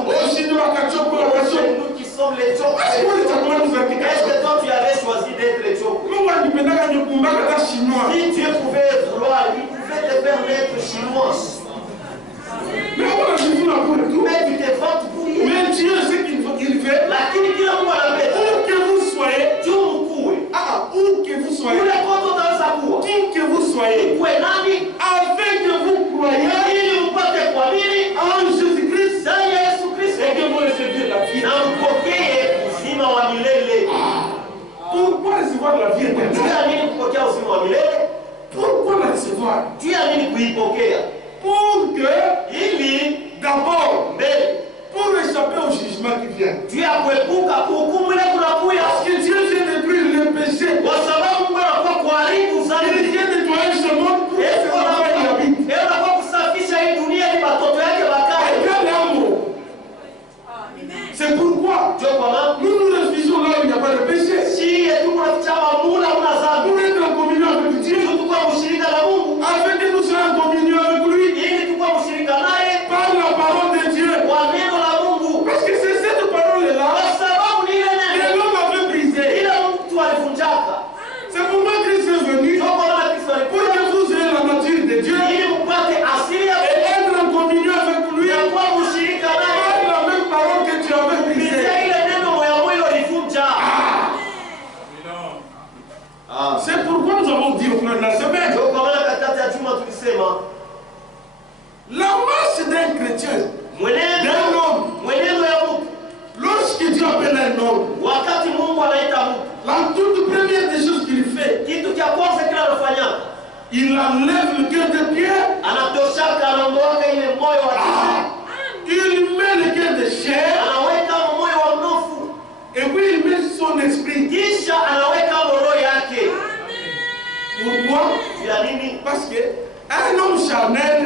Aussi, nous nous qui sommes les Tchoko. Est-ce que toi, tu avais choisi d'être les Tchoko? Si Dieu pouvait vouloir, il pouvait te faire naître chinois. Mais tu te vantes pour rien. Mais Dieu sait qu'il fait. Où que vous soyez, qui que vous soyez, afin que vous croyez en Jésus-Christ et que vous receviez la vie. Pourquoi recevoir la vie éternelle? Pourquoi la recevoir? Pour que, d'abord, pour échapper au jugement qui vient. Parce que Dieu vient détruire le péché. Il vient nettoyer ce monde pour que ses enfants y habitent. C'est pourquoi nous nous réfugions là où il n'y a pas de péché. Pour être en communion avec Dieu. Afin que nous soyons en communion avec lui. Par la parole de Dieu. Parce que c'est cette parole-là que l'homme avait brisée. C'est pourquoi Christ est venu. Pour que vous ayez la nature de Dieu. Et être en communion avec lui. Par la même parole que tu avais brisée. C'est pourquoi nous avons dit au frère de la semaine. La marche d'un chrétien, d'un homme, lorsque Dieu appelle un homme, la toute première des choses qu'il fait, il enlève le cœur de pierre, il met le cœur de chair, et puis il met son esprit. Pourquoi? Parce que un homme charnel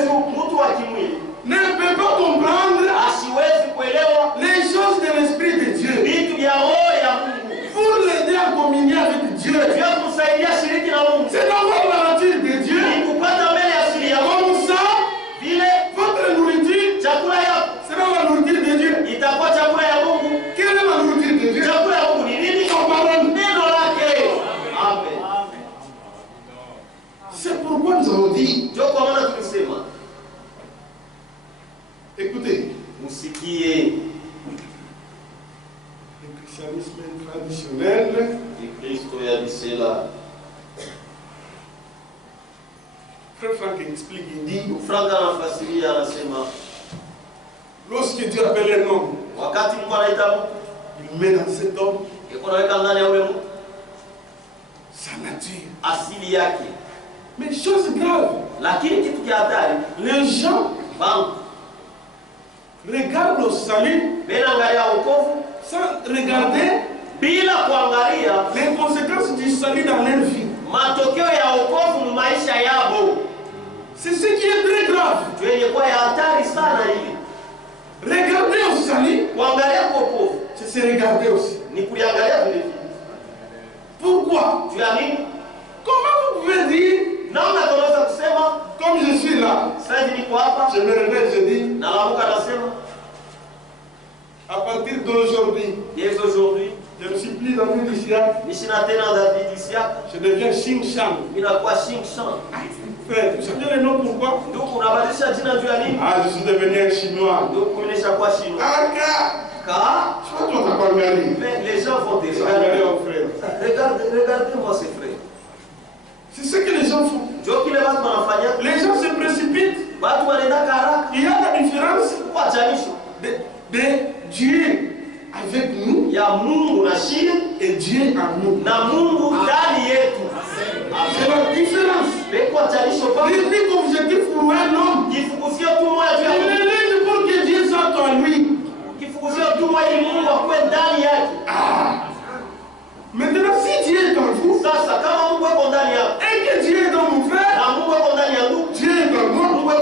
ne peut pas comprendre les choses de l'esprit de Dieu. Pour l'aider à communier avec Dieu, c'est d'avoir la nature de Dieu. Comme ça, votre nourriture sera la nourriture de Dieu. Quelle est la nourriture de Dieu? Son parole. C'est pourquoi nous avons dit. Écoutez, le christianisme traditionnel, Frère Franck explique, il dit, lorsque Dieu appelle un homme, il met dans cet homme sa nature. Mais chose grave, les gens regardent le salut sans regarder les conséquences du salut dans leur vie. C'est ce qui est très grave. Regarder au salut, c'est se regarder aussi. Pourquoi? Comment vous pouvez dire, comme je suis là, je me réveille, je dis, à partir d'aujourd'hui, Je ne suis plus David Isiak. Je deviens Xing Shang. Frère, tu sais le nom pourquoi? Ah, je suis devenu un Chinois. Aka. Je crois que tu vas pas regarder. Mais les gens vont te regarder. Regardez-moi ces frères. C'est ce que les gens font. Les gens se précipitent. Il y a la différence de Dieu avec nous et Dieu en nous. C'est la différence. L'unique objectif pour un homme, il est pour que Dieu soit en lui. Maintenant, si Dieu est en vous, et que Dieu est dans mon frère, Dieu est dans moi, et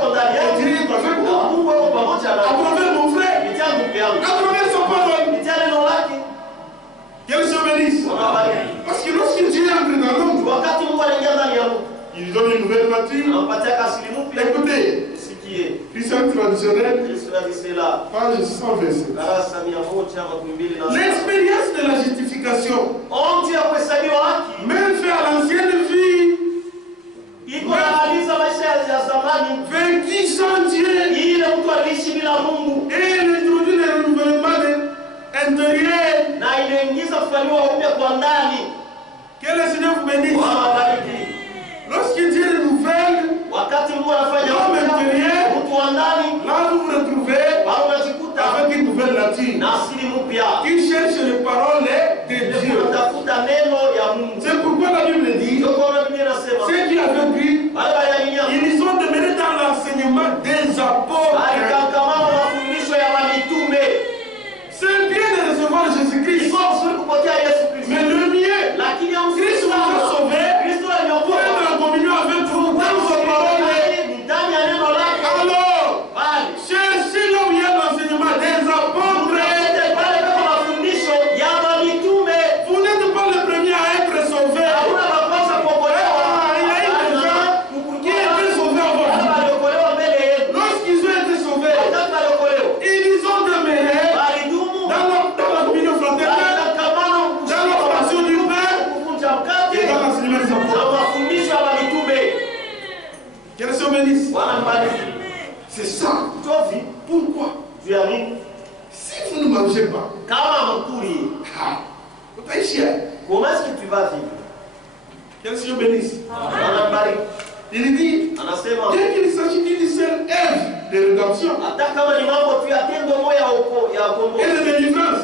Dieu est avec moi, à travers mon frère, à travers son parole. Qu'elle se bénisse. Parce que lorsque Dieu entre dans l'homme, il donne une nouvelle nature. Écoutez, Christian traditionnel, page 127. L'expérience de la justification, même fait à l'ancienne vie, vaincu sans Dieu, et il introduit le renouvellement intérieur. Que le Seigneur vous bénisse. Lorsque Dieu renouvelle l'homme intérieur, là vous vous retrouvez avec une nouvelle nature qui cherche les paroles de Dieu. C'est pourquoi la Bible dit, ceux qui avaient cru, ils sont demeurés dans l'enseignement des apôtres. C'est bien de recevoir Jésus-Christ, mais le mieux, Christ vous a sauvé pour être en communion avec vous dans sa parole. Alors, cherchez là où il y a l'enseignement des apôtres. Vous n'êtes pas le premier à être sauvé. Il y a eu des gens qui étaient sauvés avant vous. Lorsqu'ils ont été sauvés, ils ont demeuré dans la communion fraternelle, dans la fraction du Père et dans l'enseignement des apôtres. Qu'elle se bénisse. C'est ça. Pourquoi? Si vous ne mangez pas, comment est-ce que tu vas vivre? qu'elle se bénisse. Il dit, bien qu'il s'agit d'une seule œuvre de rédemption et de délivrance,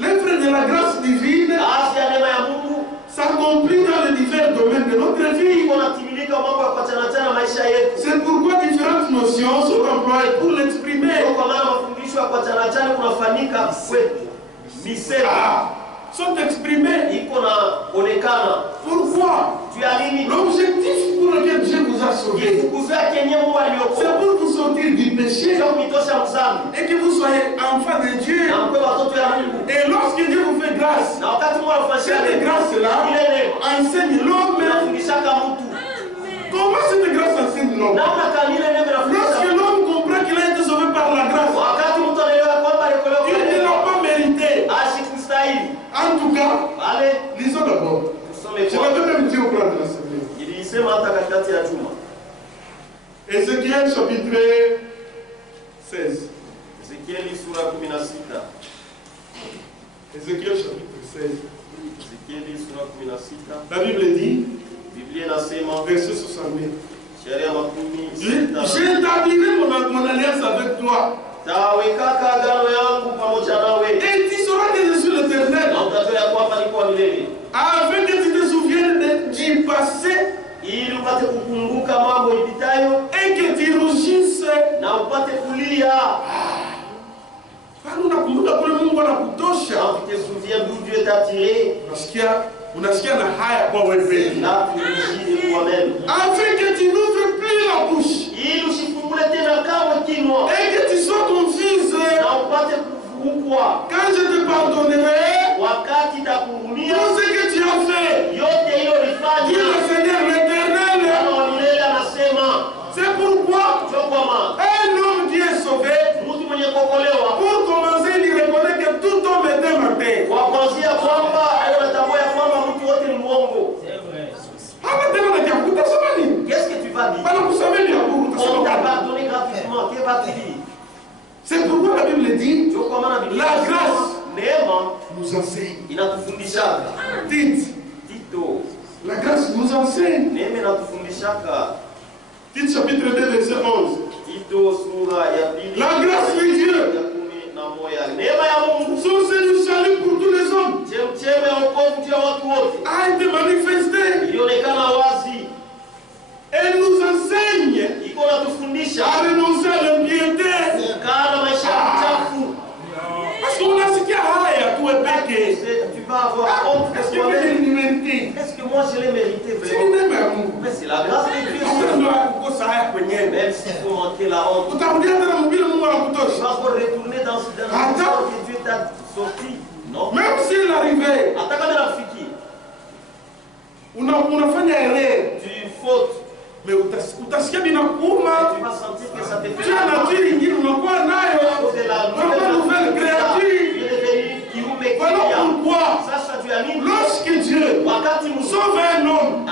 l'œuvre de la grâce divine s'accomplit dans les divers domaines de notre vie. C'est pourquoi différentes notions sont employées pour l'exprimer. Sont exprimées. Pourquoi? L'objectif pour lequel Dieu vous a sauvé, c'est pour vous sortir du péché et que vous soyez enfants de Dieu. Et lorsque Dieu vous fait grâce, cette grâce-là enseigne l'homme. Comment cette grâce enseigne l'homme? Lorsque l'homme comprend qu'il a été sauvé par la grâce, il ne l'a pas mérité. En tout cas, lisons d'abord. Je l'avais même dit au plan de l'Assemblée. Ézéchiel chapitre 16. Ézéchiel chapitre 16. La Bible dit, verset 68. J'établirai mon alliance avec toi. Et tu sauras que je suis l'Éternel. Afin que tu te souviennes du passé et que tu rougisses. Tu te souviens d'où Dieu t'a tiré. Unasikia na haya kwa wewe. Afin que tu n'ouvres plus la bouche. Et que tu sois ton fils. Quand je te pardonnerai tout ce que tu as fait, dit le Seigneur l'Éternel. C'est pourquoi un homme qui est sauvé, pour commencer, il reconnaît que tout homme est demain matin. Wakuanzia kwamba anatambua kwamba mtu wote ni muongo. Hapa tena najakuta sema nini? Qu'est-ce que tu vas dire? Bana kusamehe ni abudu On tasema t'a kama. pardonné gratuitement. Que vas-tu dire? C'est pourquoi la Bible dit La grâce neema nous enseigne. Inatufundishaka. Dites, Tito. la grâce nous enseigne. Neema inatufundishaka. Tite chapitre 2 verset 11. Tito sura ya pili. La grâce de Dieu. Neema ya Mungu. Son salut salut pour tous les hommes. Chemchemi ya wokovu juu ya watu wote. A été manifesté. Ilionekana wazi. Elle nous enseigne Iko natufundisha à renoncer à l'impiété. Kukaa maisha ya uchafu. Parce qu'on a sikia haya tuwe peke. Tu vas avoir honte de toi-même. Est-ce que moi je l'ai mérité vraiment? Mais c'est la grâce de Dieu. Même s'il faut manquer la honte. Tu vas retourner dans ce endroit que Dieu t'a sorti. Non. Même s'il arrivait. Attends quand même fiki. Unafanya erreur. Tu fautes. Mais utasikia binakuuma. Tu vas sentir que ça te fait. Tu as nature ingine unakuwa nayo. Unakuwa nouvelle créature. Voilà pourquoi, lorsque Dieu sauve un homme,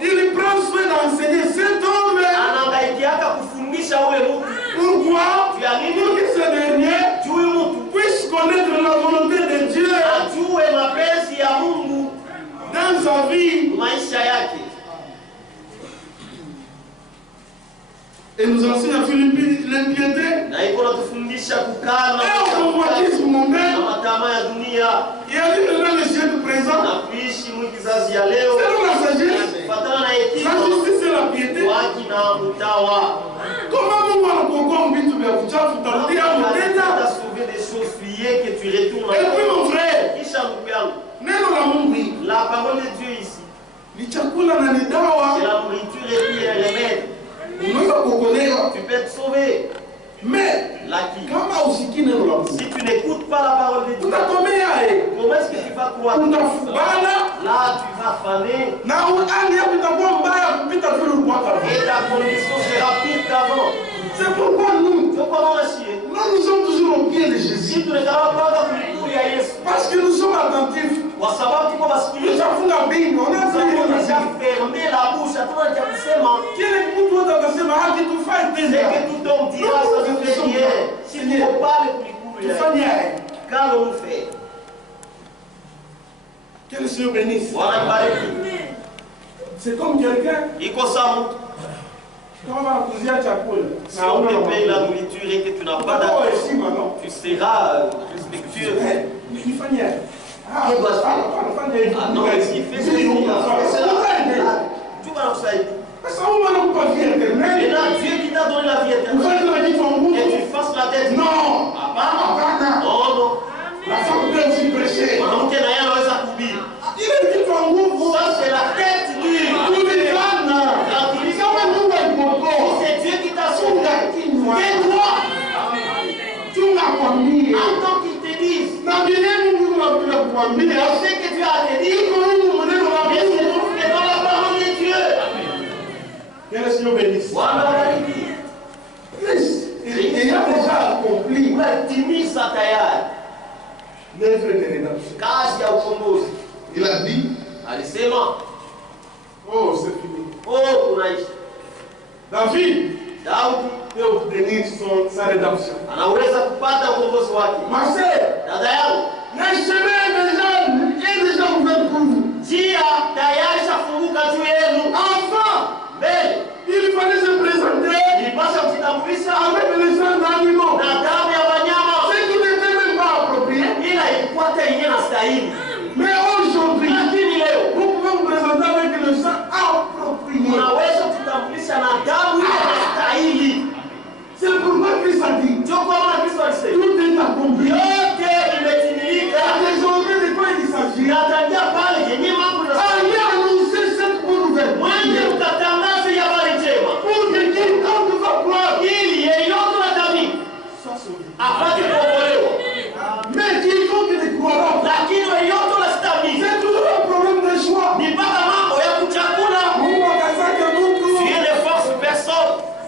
il prend soin d'enseigner cet homme. Pourquoi? Pour que ce dernier puisse connaître la volonté de Dieu dans sa vie. Et nous enseigne à Philippi l'impiété. Et au convoitisme mondain. Et à vivre dans le siècle présent. Selon la sagesse, la justice et la piété. Comment nous allons comprendre que tu vas et puis mon frère, la parole de Dieu ici, c'est la nourriture et puis le remède. Tu peux être sauvé. Mais si tu n'écoutes pas la parole de Dieu, comment est-ce que tu vas croire? Là, tu vas faner. Et ta condition sera pire qu'avant. C'est pourquoi nous sommes toujours au pied de Jésus. Parce que nous sommes attentifs. Nous avons la Bible, on a déjà fermé la bouche. Quel est pour toi dans ce moment qui te fait c'est que tout homme dira ça ne fait rien. Si tu ne parles plus, qu'allons-nous faire? Que le Seigneur bénisse. C'est comme quelqu'un. Quand on va cuisiner chakula, si on te paye la nourriture et que tu n'as pas d'argent, tu seras respectueux. Il faut y aller. Ah non, ce qui fait c'est tu vas nous aider. Et là, Dieu qui t'a donné la vie éternelle, et tu fasses la tête. Non. Non, non. La femme peut aussi prêcher. Ça, c'est la tête dure. C'est Dieu qui t'a sauvé. Et toi, attends qu'il te dise. Je sais que tu as te dire. Mais c'est dans la parole de Dieu. Que le Seigneur bénisse. Il a déjà accompli l'œuvre de rédemption. Il a dit, oh c'est fini. David peut obtenir sa rédemption. Ma sœur, le chemin est déjà ouvert pour vous. Enfin, il fallait se présenter avec les gens d'animaux. Ce qui n'était même pas approprié. Mais aujourd'hui, vous pouvez vous présenter avec le sang approprié. C'est pourquoi Christ a dit, tout est accompli. Désormais, de quoi il s'agit? Allez annoncer cette bonne nouvelle. Pour que quiconque va croire, soit sauvé. Mais quiconque ne croira pas, c'est toujours un problème de choix.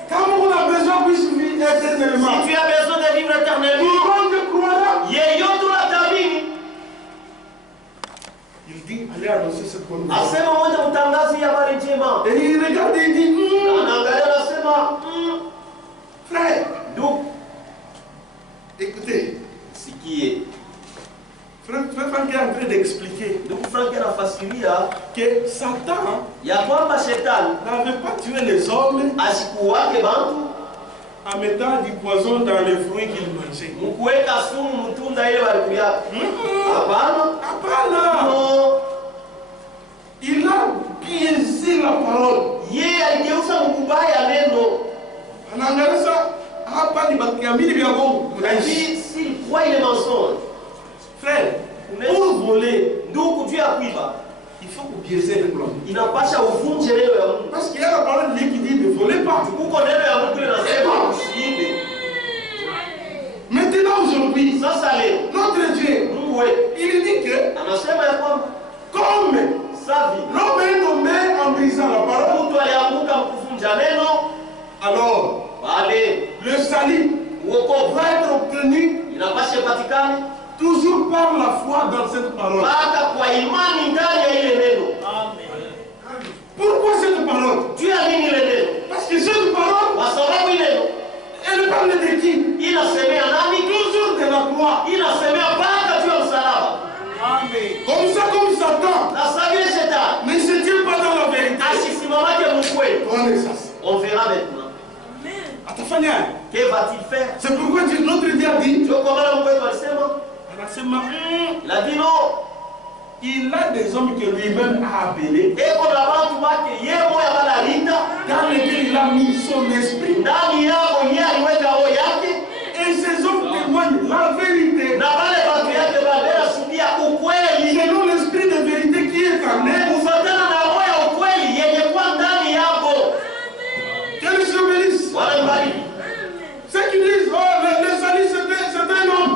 Quand on a besoin de vivre éternellement, si tu as besoin de vivre éternellement, quiconque croira, annoncé cette bonne nouvelle. Asema moja mtangazi habari njema. Et il regarde et il dit, Anaangalia anasema, frère, ndugu, écoutez, sikie. frère Franck est en train d'expliquer Ndugu Frank anafasiria que Satan ya kwamba shetani n'avait pas tué les hommes asikuwake bantu en mettant du poison dans les fruits qu'ils mangeaient. mkuweka sumu mtunda ile walikuyaka. Hapana. Hapana. No. Il a biaisé la parole. Yeye aligeuza mkubaya neno. Anaangalia hapa ni bakiamini vya Mungu. S'il croit il est mensonge. Frère, pour voler, ndugu juu ya kuiba, il faut que biaiser le plan. Inapasha uvunje neno ya Mungu. Parce qu'il y a la parole qui dit ne volez pas. Kuko neno ya Mungu linasema usiibe. Maintenant aujourd'hui, sasa leo notre Dieu, Mungu wetu, il dit que anasema ya kwamba comme l'homme est tombé en brisant la parole, mtu alianguka kuvunja neno, alors le salut va être obtenu inapasha patikane toujours par la foi dans cette parole. Mpaka kwa imani ndani ya ile neno. Amen. Pourquoi cette parole? Juu ya nini ile neno? Parce que cette parole, kwa sababu ile neno, elle parle de qui? Inasemea nani? Toujours de la croix. Inasemea mpaka juu ya msalaba. Amen. Comme ça, comme Satan. Na sabile shetani. Mais se tient pas dans la vérité. Asisimamake mkweli. On verra maintenant. Atafanya. Que va-t-il faire? C'est pourquoi notre Dieu a dit. Ndio kwa maana Mungu alisema. Il a dit non. Il a des hommes que lui-même a appelés. Dans lesquels il a mis son esprit. Et ces hommes témoignent la vérité. Selon l'esprit de vérité qui est en eux. Que le Seigneur bénisse. Ceux qui disent, oh, le salut c'est un homme.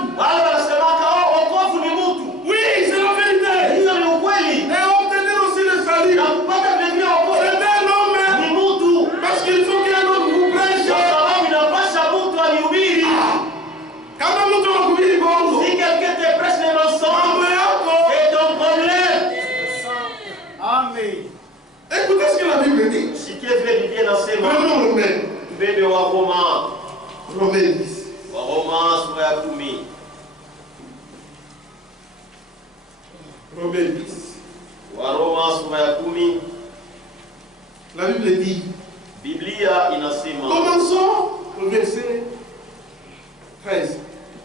Oui, c'est la vérité. Et obtenir aussi le salut. C'est un homme. Parce qu'il faut qu'un homme vous prêche. Si quelqu'un te prêche les mensonges, c'est ton problème. Amen. Écoutez ce que la Bible dit. Prenons Romains. Romains 10. Romains 10. La Bible dit. Commençons au verset 13.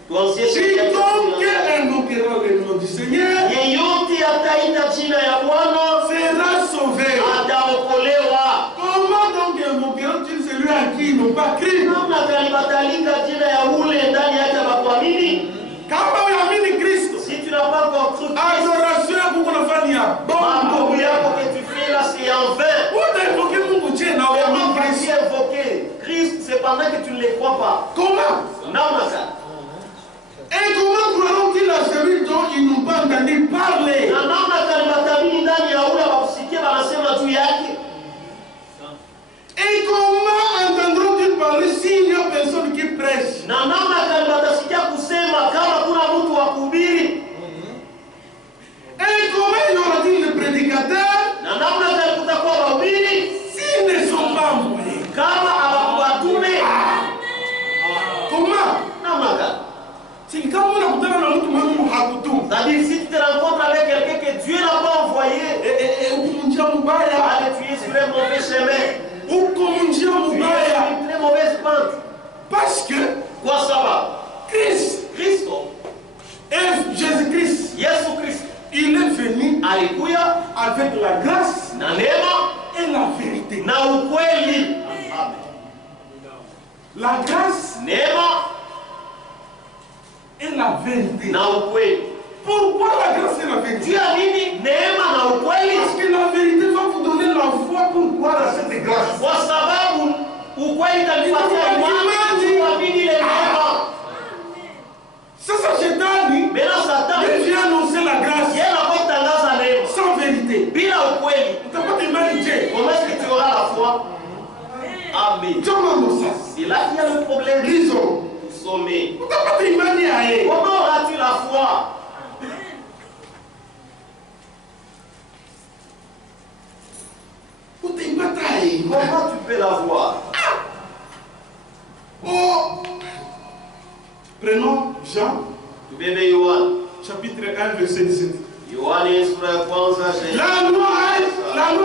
Quiconque invoquera le nom du Seigneur sera sauvé. Comment donc invoqueront-ils celui à qui ils n'ont pas cru? Kama unaamini Kristo, adoration yako kunafanya bongo. Utainvoke Mungu je na uamini Christ, c'est pendant que tu ne les crois pas. Comment? Et comment croiront-ils à celui dont ils n'ont pas entendu parler? Et comment entendront-ils parler s'il n'y a personne qui prêche? Et comment y aura-t-il le prédicateur s'ils ne sont pas envoyés? Comment? Si quand on a c'est-à-dire si tu te rencontres avec quelqu'un que Dieu n'a pas envoyé, allez, tu es sur un mauvais chemin. Tu es sur une très mauvaise pente. Parce que quoi ça va? Christ et Jésus-Christ, il est venu avec la grâce et la vérité. La grâce et la vérité. Pourquoi la grâce et la vérité? Parce que la vérité va vous donner la foi pour croire à cette grâce. Ça Shetani, il vient annoncer la grâce sans vérité. Tu n'as pas d'humanité. Comment est-ce que tu auras la foi? Amen. C'est là qu'il y a le problème. Lisons. Sommet. Comment auras-tu la foi? la voir. Oh, prenons Jean, chapitre 1, verset 17. La loi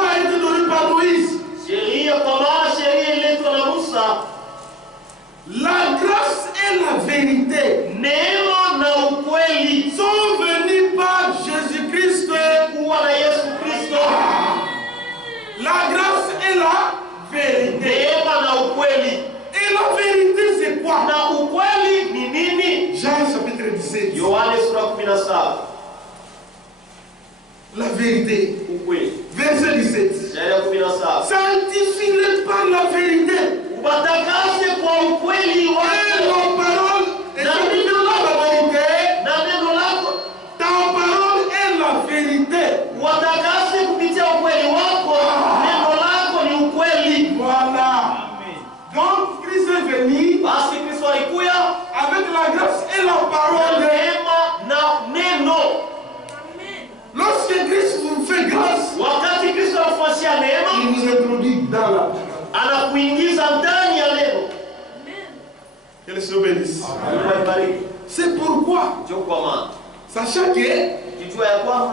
a été donnée par Moïse. La grâce et la vérité sont venus par Jésus-Christ. La grâce et la vérité. Et la vérité c'est quoi? Jean chapitre 17. La vérité. Verset 17. Sanctifie-les par la vérité. Et la parole est la vérité. Ta parole est la vérité. Voilà. Donc Christ est venu avec la grâce et la parole. Lorsque Christ vous fait grâce, il vous introduit dans la parole. Qu'elle se bénisse. C'est pourquoi, sachant que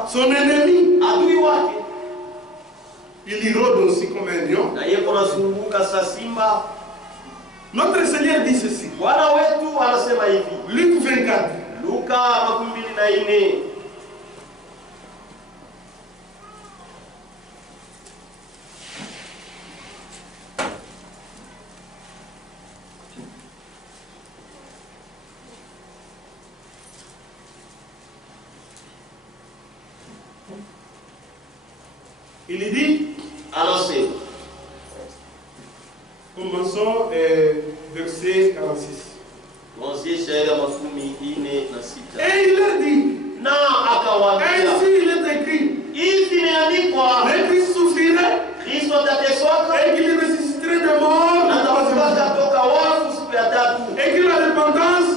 son ennemi, il y rôde aussi comme un lion. Notre Seigneur dit ceci. Luc 24. Il est dit, commençons verset 46. Et il a dit, ainsi il est écrit, le Christ souffrirait et qu'il ressusciterait de mort et que la repentance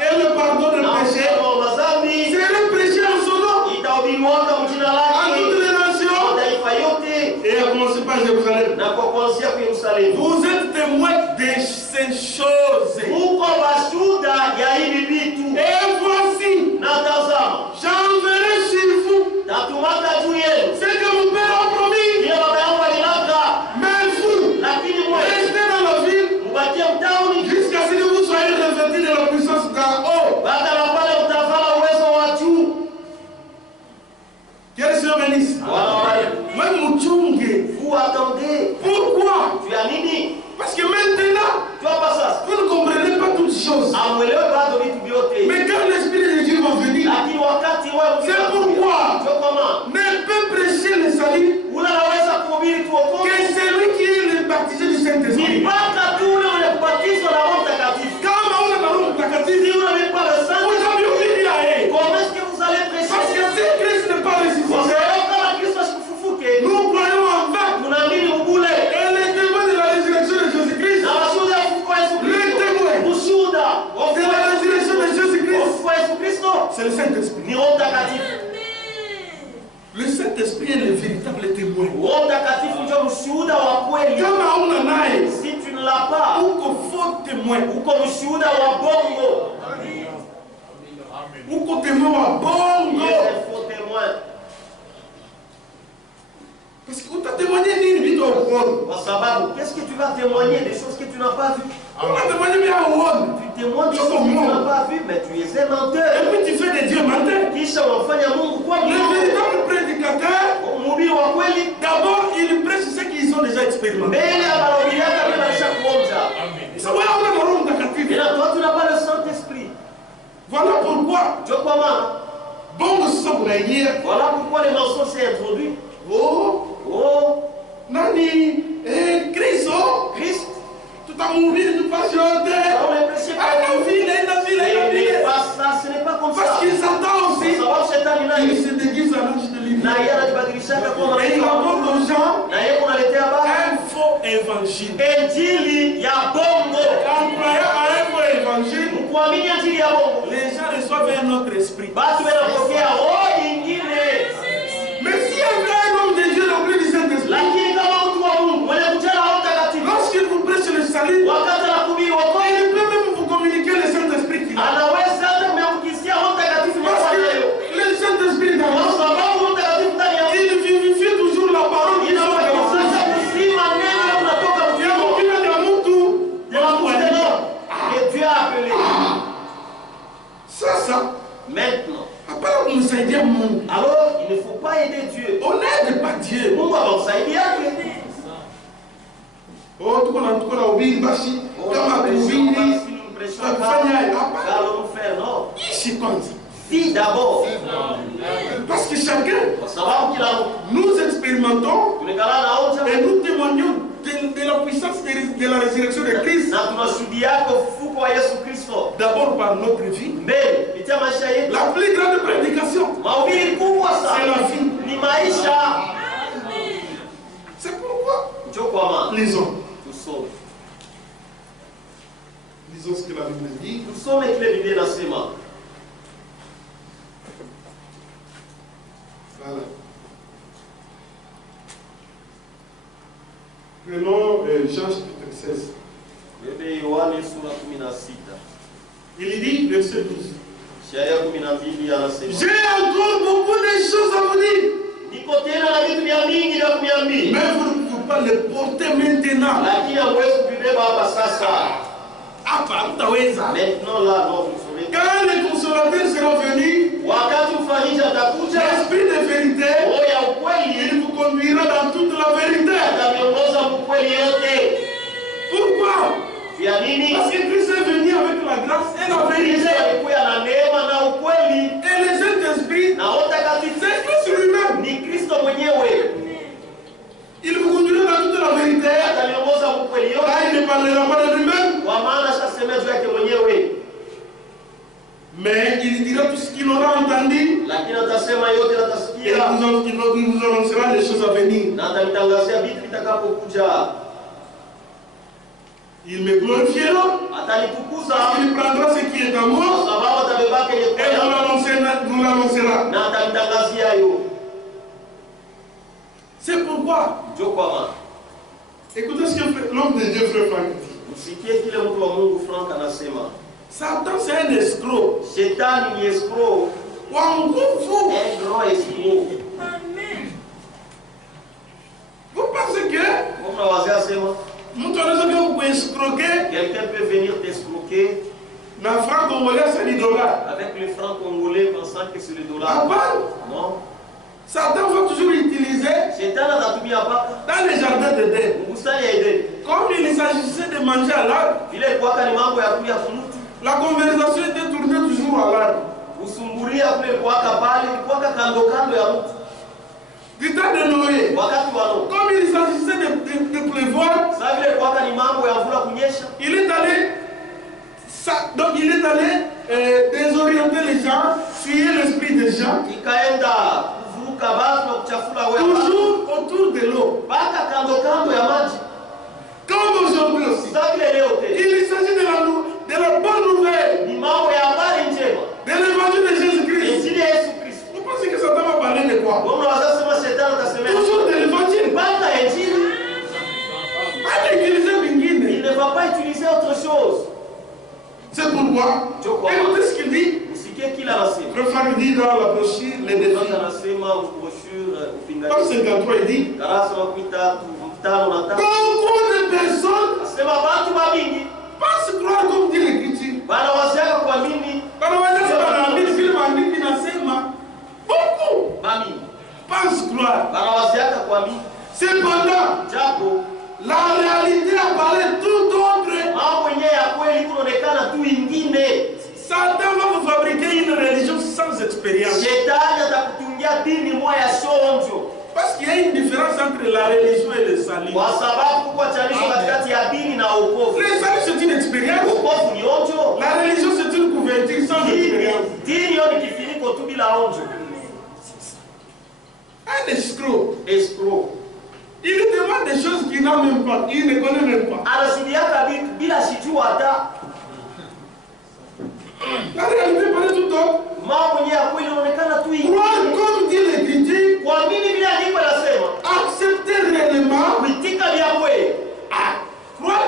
et le pardon de péché seraient prêchés en son nom à toutes les nations et à commencer par Jérusalem. Vous êtes témoins de ces choses. Et voici, j'enverrai sur vous ce que mon Père a promis. Mais vous, restez dans la ville jusqu'à ce que vous soyez revêtus de la puissance d'en haut. Quel Seigneur bénisse. Vous attendez. Pourquoi? Parce que maintenant, vous ne comprenez pas toutes choses. Mais quand l'Esprit de Dieu va venir, c'est pourquoi ne peut prêcher le salut que celui qui est le baptisé du Saint-Esprit. Kama una na Roho Mtakatifu, vous avez oublié à parce que si Christ n'est pas ressuscité, nous croyons en vain. Et les témoins de la résurrection de Jésus-Christ, les témoins de la résurrection de Jésus-Christ, c'est le Saint-Esprit. Le Saint-Esprit est le véritable témoin. Kama una naye, Si tu ne l'as pas, uko faux témoin, uko mshuhuda wa bongo. uko témoin wa bongo. Faux témoin. Parce que tu as témoigné nini vitu hauoni. Kwa sababu, qu'est-ce que tu vas témoigner des choses que tu n'as pas vues? On a témoigné bien hauoni. Tu témoignes des choses que tu n'as pas vues, mais tu es un menteur. Et puis tu fais des dieux menteurs. Kisha wafanya Mungu kwa Le véritable prédicateur, mhubiri wa kweli, d'abord il prêche ce qu'ils ont déjà expérimenté. mbele ya mahubiri yake amesha kuonja. Ça va, on a le Roho Mtakatifu. Et là, toi, tu n'as pas le Saint-Esprit. Voilà pourquoi. Bongo sasa kunaingia. Voilà pourquoi les mensonges s'est introduit. Nani Kristo tutamhubiri tupashe yote. Ce n'est pas comme ça. Parce qu'il s'attend aussi. Il se déguise en ange de lumière. Et il apporte aux gens un faux évangile. En croyant à un faux évangile, les gens reçoivent un autre esprit. Mais si un homme de Dieu rempli du Saint-Esprit, Mungu. Alors, il ne faut pas aider Dieu. On n'aide pas Dieu. Mungu amemsaidia. Oh, tuko na ubiri basi. Kama ubiri. Allons faire, non. Ici kwanza. Si d'abord. Parce que chacun, nous expérimentons et nous témoignons de la puissance de la résurrection de Christ. D'abord par notre vie. La plus grande prédication, c'est la vie. C'est pourquoi lisons. Lisons ce que la Bible dit. Nous sommes éclairés dans ces mains. Voilà. Prenons Jean chapitre 16. Il dit, verset 12. J'ai encore beaucoup de choses à vous dire. Mais vous ne pouvez pas les porter maintenant. Maintenant là, non, vous savez. Quand le consolateur sera venu, l'esprit de vérité, il vous conduira dans toute la vérité. Pourquoi? Parce que Christ est venu avec la grâce et la vérité. Et le Saint-Esprit, c'est Christ lui-même. Il vous conduira dans toute la vérité. Là, il ne parlera pas de lui-même. Mais il dira tout ce qu'il aura entendu. Et il nous annoncera les choses à venir. Il me glorifiera. Il prendra ce qui est à moi. Et nous l'annoncera. C'est pourquoi. Écoutez ce que l'homme de Dieu, frère Franck, dit. Satan, c'est un escroc. Ou un gros escroc. Vous pensez que vous pouvez escroquer? Quelqu'un peut venir t'escroquer. Le franc congolais, c'est le dollar. Avec le franc congolais, pensant que c'est le dollar. Ah bon? Non. Satan va toujours utiliser dans les jardins d'Éden. Comme il s'agissait de manger à l'arbre, la conversation était tournée toujours à l'arbre. Du temps de Noé, comme il s'agissait de pleuvoir, il est allé désorienter les gens, fuir l'esprit des gens. Toujours autour de l'eau. Comme aujourd'hui aussi. Il s'agit de la bonne nouvelle. De l'évangile de Jésus-Christ. Vous pensez que Satan va parler de quoi? Toujours de l'évangile. Il ne va pas utiliser autre chose. C'est pourquoi. Écoutez ce qu'il dit. Le frère dit dans la brochure les défis. Comme 53, il dit beaucoup de personnes pensent croire comme dit l'Écriture. Beaucoup pensent croire. Cependant, la réalité apparaît tout autre. Satan va vous fabriquer une religion sans expérience. Parce qu'il y a une différence entre la religion et le salut. Le salut, c'est une expérience. La religion, c'est une couverture sans expérience. Un escroc. Il demande des choses qu'il n'a même pas. Il ne connaît même pas. La réalité paraît tout autre. Croire comme dit l'Écriture. Accepter réellement. Croire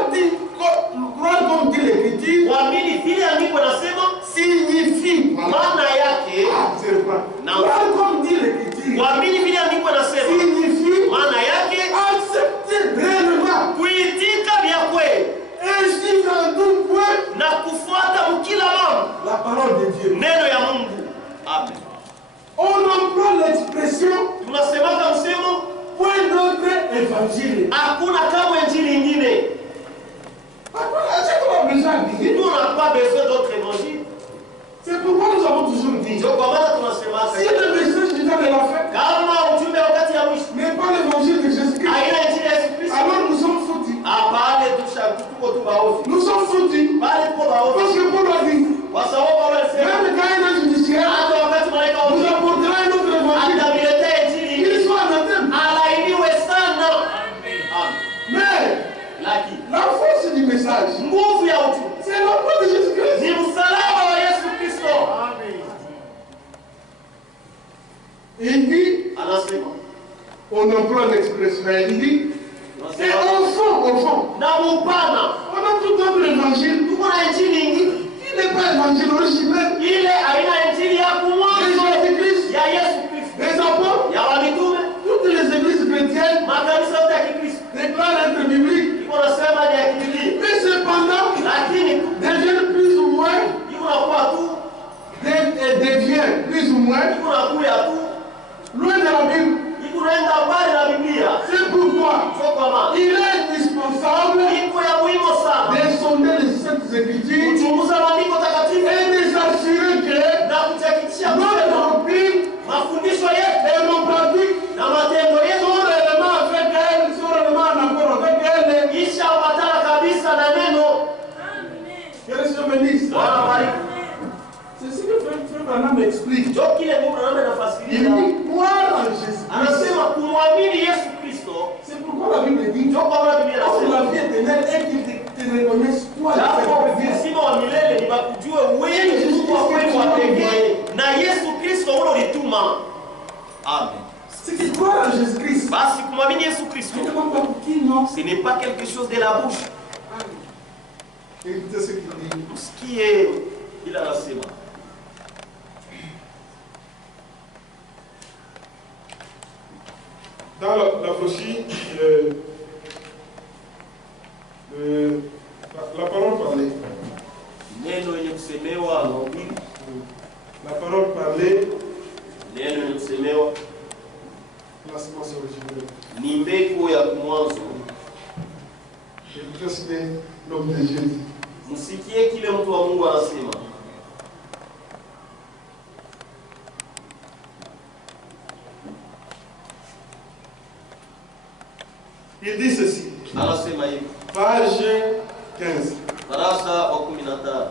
comme dit l'Écriture. Signifie. Croire comme dit l'Écriture. Signifie. Accepter réellement. Ainsi dans tout point. La parole de Dieu. Amen. On évangile. Hakuna kama injili ingine. Nous n'avons pas besoin d'autres évangiles. C'est pourquoi nous avons toujours dit. Ndio kwa maana tunasema Si le message du temps de la fin kama ujumbe wakati ya mwisho n'est pas l'évangile de Jésus-Christ, haina injili ya Yesu Kristo, alors nous sommes foutus. pale tuko tu baovu. Nous sommes foutus. Pale tuko baovu. Parce que Paul a dit, Kwa sababu Paulo alisema même quand il est judiciaire, hata wakati malaika vous apportera un autre évangile. atamiletea injili Il soit anathème. alainiwe sana. Mais Lakini la force du message, nguvu ya ujumbe c'est la croix de Jésus-Christ. ni msalaba wa Yesu Kristo. Il dit, Anasema on emploie l'expression, il dit, c'est au fond. na mupana On a tout autre évangile. tuko na injili ingine Il n'est pas évangile originel. ile aina injili ya Et kumwanzo Jésus-Christ, ya Yesu Kristo les apôtres, ya wamitume. toutes les églises chrétiennes Makanisa yote ya Kikristo déclarent être bibliques. iko nasema ni ya Kibiblia, Mais cependant, lakini deviennent plus ou moins, iko nakuwa tu devient plus ou moins iko nakuya tu loin de la Bible. iko naenda mbali na Biblia. C'est pourquoi Sio kwa maana il est indispensable iko ya muhimu sana de sonder les Saintes Écritures kuchunguza maandiko takatifu et de s'assurer que na kuhakikisha notre kwamba doctrine mafundisho yetu et nos pratiques na matendo yetu sont réellement avec elle, sont réellement en accord avec elle. ishaambatana kabisa na neno. Que le Seigneur bénisse. Bwana bariki. C'est ce que Frère Branham explique. Ndio kile Mungu anaona Il nafasiria. dit croire en Jésus. Anasema kumwamini Yesu Kristo. C'est pourquoi la Bible dit Ndio kwa maana Biblia que la inasema vie éternelle est qu'il te reconnaisse toi. japo uzima wa milele ni bakujue wewe Mungu wa kweli wa pekee na Yesu Kristo ule ulituma. Amen. C'est qui croire en Jésus-Christ. Basi kumwamini Yesu Kristo ce n'est pas quelque chose de la bouche. Écoutez ce qu'il dit. Msikie ila anasema Dans la brochure, la parole parlée. neno yenye kusemewa mahubiri, La parole parlée, neno yenye kusemewa la semence originelle. ni mbegu ya mwanzo. Écoutez ce que l'homme de Dieu dit. Msikie kile mtu wa Mungu anasema. Il dit ceci. Anasema hivi. Page 15. Darasa wa 15.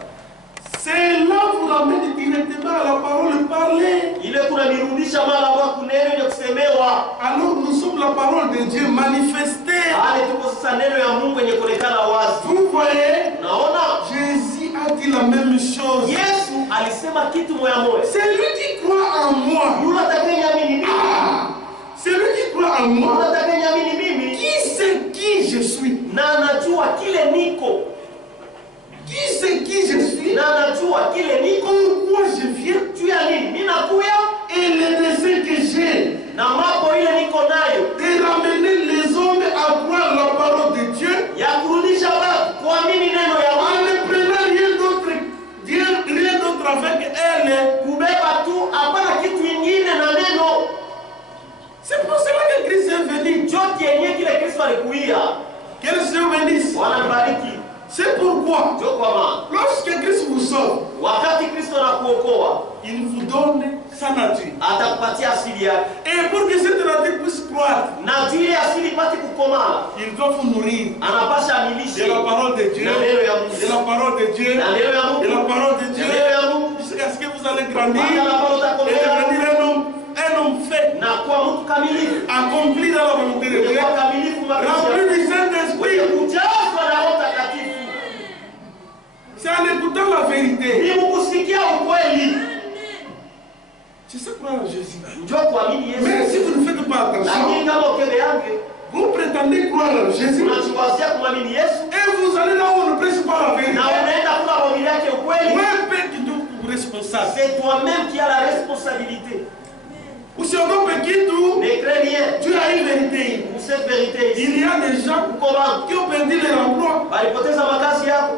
C'est là vous ramène directement à la parole parlée. Ile kunanirudisha mara kwa kuneno yenye kusemewa. Alors nous sommes la parole de Dieu manifestée. Ale tuko sasa neno ya Mungu yenye kuonekana wazi. Vous voyez, Naona Jésus a dit la même chose. Yesu alisema kitu moya moya. C'est lui qui croit en moi. Yule atakayeniamini mimi. C'est lui qui croit en Yule moi. atakayeniamini mimi Qui sait qui je suis? na anajua kile niko. Qui sait qui je suis? Na anajua kile niko. Pourquoi je viens? Juu ya nini? Mimi nakuya Et le dessein que j'ai na mambo ile niko nayo de ramener les hommes à croire la parole de Dieu ya kurudisha watu kuamini neno ya en Mungu. ne prenant rien d'autre avec elle. Kubeba tu hapana kitu ingine na neno. C'est pour cela que Christ est venu. Chote yenye kile Kristo alikuia. Que le Seigneur bénisse. Bwana mbariki. C'est pourquoi, Ndio kwa maana lorsque Christ vous sauve, wakati Kristo anakuokoa il vous donne sa nature. atakupatia asili yake. Et pour que cette nature puisse croître, Na juu ile asili ipate kukomala, il doit vous nourrir anapasha de amilishe la parole de Dieu, na neno ya Mungu. de la parole de Dieu, Na neno ya Mungu. de la parole de Na Dieu, neno ya Mungu. jusqu'à ce que vous allez grandir Mpaka na pale et utakomea devenir un homme fait, na kuwa mtu kamilifu. accompli dans la volonté de Dieu, Kuwa kamilifu rempli maisha. du Saint-Esprit. Kujazwa na Roho Mtakatifu. C'est en écoutant la vérité. Ni kusikia ukweli. C'est ça croire en Jésus. Njoo kuamini Yesu. Mais si vous ne faites pas attention, Lakini kama ukebe yange vous prétendez croire en Jésus unachiwazia kumwamini Yesu et vous allez là où on ne prêche pas la vérité. na unaenda kula mahubiri yake ukweli, Moi, Père, qui doit vous responsable. c'est toi-même qui as la responsabilité. Usiogope kitu, Ne crains rien. tu as une vérité. Pour cette vérité ici, Il y a des gens uko bantu qui ont perdu leur emploi walipoteza makazi yao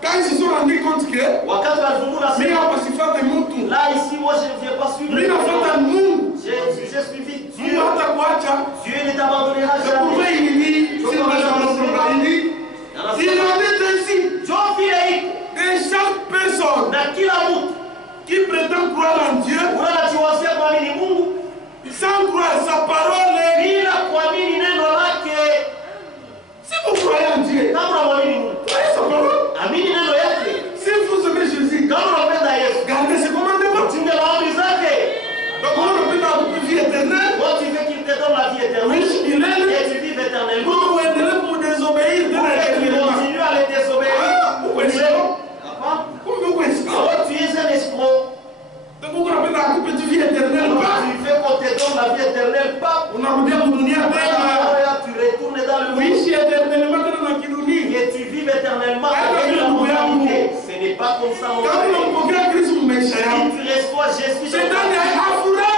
quand ils se sont rendus compte que wakati walizungumza Mimi sema hapa sifuate mtu. là ici moi je ne viens pas suivre. Mimi nafuata Mungu. J'ai suivi Dieu. Dieu ne t'abandonnera jamais. Il en est ainsi de chaque personne qui prétend croire en Dieu sans croire sa parole. Si vous croyez en Dieu, croyez sa parole. Si vous aimez Jésus, gardez ses commandements. Donc on peut avoir une vie éternelle. Oui, il est. Et tu vives éternellement. Vous êtes pour désobéir de l'éternellement. Continue à les désobéir. Pourquoi est-ce que tu es un escroc. donc on appelle la coupe de vie éternelle. Tu fais qu'on te donne la vie éternelle, pas. On a dit à mon Tu retournes dans le oui, monde. si éternellement dans la Kidouni. Et tu vives éternellement avec la moralité. Ce n'est pas comme ça. Quand on regarde Christ, on met ça. Si tu reçois Jésus, Satan est affouré.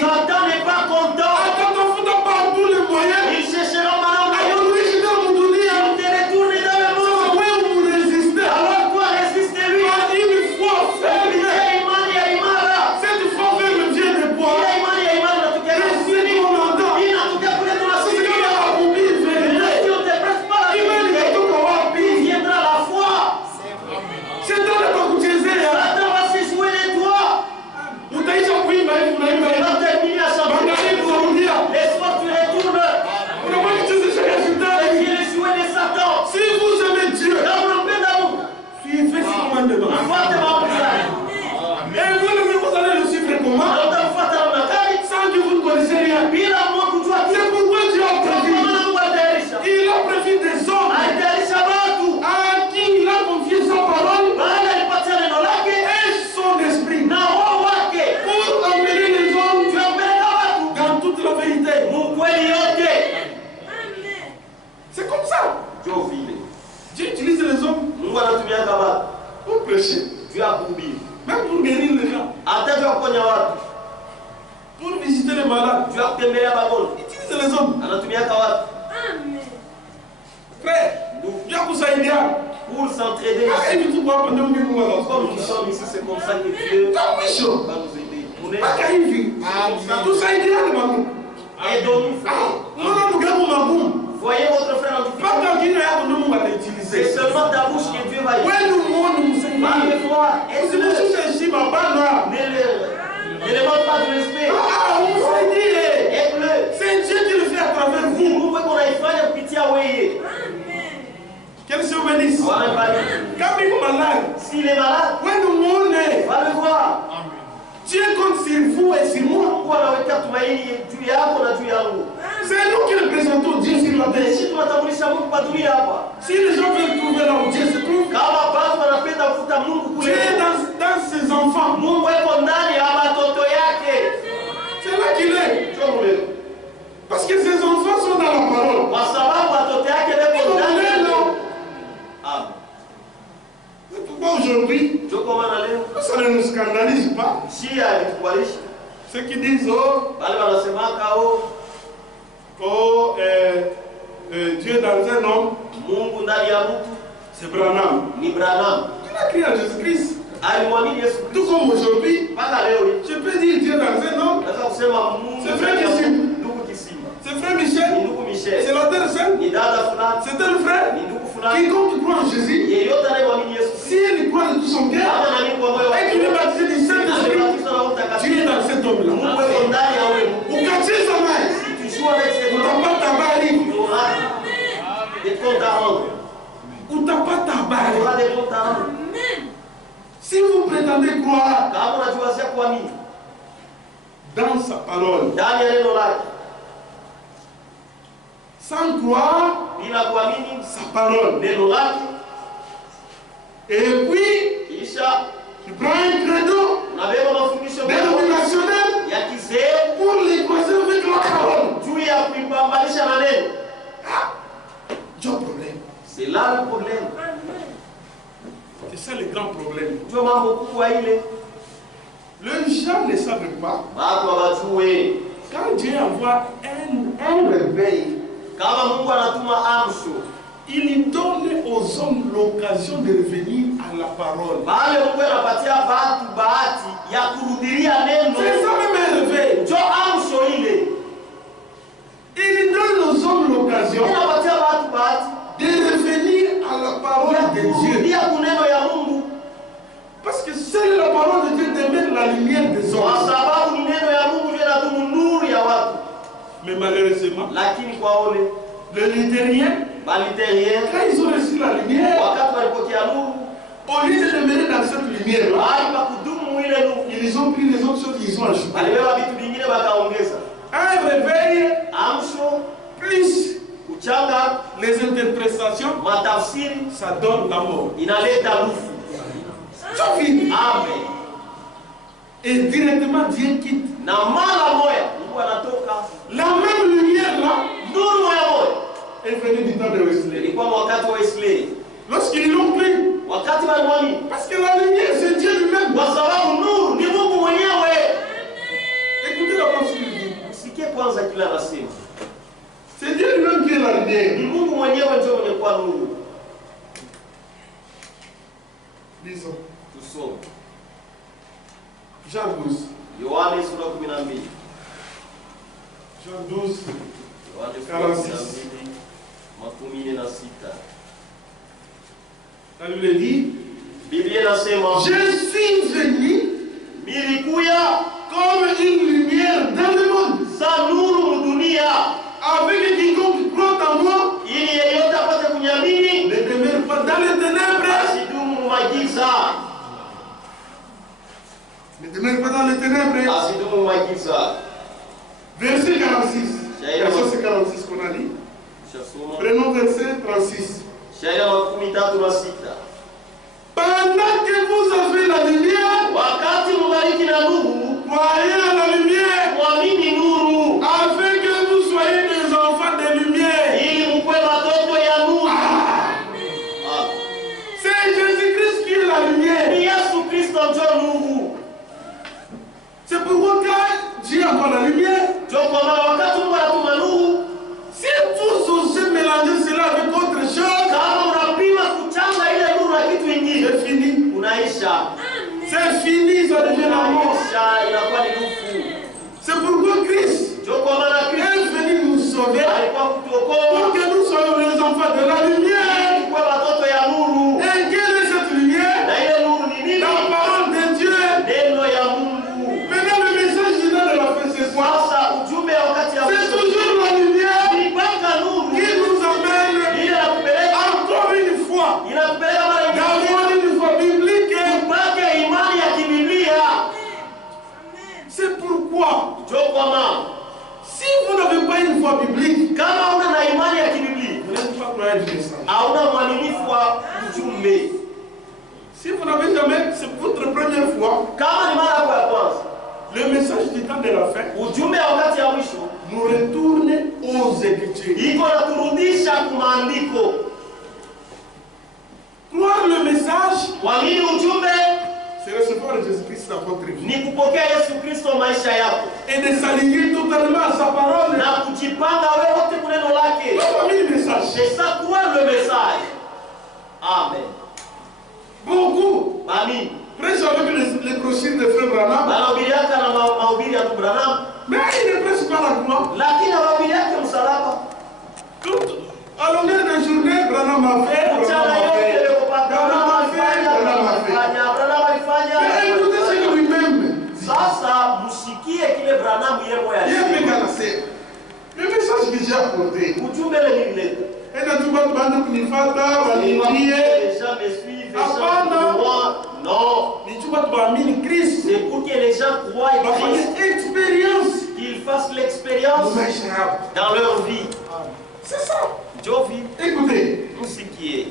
Satan n'est pas content. Attends, on fout par tous les moyens. Il cherchera maintenant. Alors, lui, je dois vous donner. Il te retourne dans le monde. Oui, vous résistez. Alors toi, résiste-lui. Une fois ferme. Cette fois ferme vient de bois. Pour prêcher. Dieu a promis. Même pour guérir les gens. Pour visiter les malades. Dieu a tembelea bagoni. Utilise les hommes. Anatumia watu. Frère, Dieu a kusaidia. Pour s'entraider. Comme nous sommes ici, c'est comme ça que Dieu va nous aider. Aidons-nous. Voyez votre frère en difficulté. C'est seulement ta bouche que Dieu va aider. Ne le demande pas de respect. Aide-le. C'est Dieu qui le fait à travers vous. Qu'elle se bénisse. Quand il est malade, s'il est malade, va le voir. Dieu compte sur vous et sur moi. C'est nous qui représentons Dieu sur la terre. Si les gens veulent trouver là où Dieu se trouve, Dieu est dans ses enfants. C'est là qu'il est. Parce que ses enfants sont dans la parole. C'est pourquoi aujourd'hui, ça ne nous scandalise pas. Ceux qui disent, Dieu dans un homme, c'est Branham. Il a crié à Jésus-Christ. Tout comme aujourd'hui, je peux dire Dieu dans un homme. C'est frère Kissim. C'est frère Michel. C'est la terre sainte. C'est tel frère. Quiconque croit en Jésus, si il croit de tout son cœur et qu'il est baptisé du Saint-Esprit, Dieu est dans cet homme-là. Ou cacher sa main. Ou t'as pas ta barre. Ou t'as pas ta barre. Si vous prétendez croire dans sa parole, sans croire sa parole, et puis tu prends un credo dénominationnel pour les croiser avec la parole. Tu as un problème. C'est là le problème. C'est ça le grand problème. Les gens ne savent pas. Quand Dieu envoie un réveil, il donne aux hommes l'occasion de revenir à la parole. C'est ça même un réveil. donne l'occasion de revenir à la parole de Dieu. Parce que seule la parole de Dieu démène la lumière des hommes. Mais malheureusement, les luthériens, quand ils ont reçu la lumière, au lieu de demeurer dans cette lumière-là, ils ont pris les autres choses qu'ils ont ajoutées. Un réveil, plus les interprétations, ça donne la mort. Amen. Et directement Dieu quitte. La même lumière là est venue du temps de Wesley. Lorsqu'ils l'ont pris, parce que la lumière c'est Dieu lui-même. Écoutez d'abord ce qu'il dit. C'est Dieu lui-même qui est la lumière. Lisons. Jean 12. Jean 12. 46. La Bible dit, je suis venu comme une lumière dans le monde. Avec quiconque croit en moi, ne demeure pas dans les ténèbres. Ne demeure pas dans les ténèbres. Verset 46. Verset 46 qu'on a dit. Prenons verset 36. Pendant que vous avez la lumière, croyez à la lumière, afin que vous soyez des enfants de lumière. C'est Jésus-Christ qui est la lumière. C'est pourquoi quand Dieu a la lumière, si vous osez mélanger cela avec autre chose, c'est fini. C'est fini, ça devient la mort. C'est pourquoi Christ est venu nous sauver pour que nous soyons les enfants de la lumière. Et quelle est cette lumière? La parole de Dieu. Maintenant, le message final de la fin, c'est quoi? C'est toujours la lumière qui nous amène encore une fois d'avoir une foi biblique. C'est pourquoi, si vous n'avez pas une foi biblique, vous n'êtes pas croyant du message. Si vous n'avez jamais, c'est votre première fois, le message du temps de la fin nous retourne aux Écritures. Croire le message, c'est recevoir Jésus-Christ dans votre vie. Et de s'aligner totalement à sa parole. C'est ça, croire le message. Amen. Beaucoup prêchent avec les brochures de Frère Branham. Mais ils ne prêchent pas la croix. À longueur de journée, Branham a fait. Mais écoutez ce que lui-même dit. Le message que j'ai apporté. Et dans tout le monde, c'est pour que les gens croient et qu'ils fassent l'expérience dans leur vie. C'est ça. Écoutez, tout ce qui est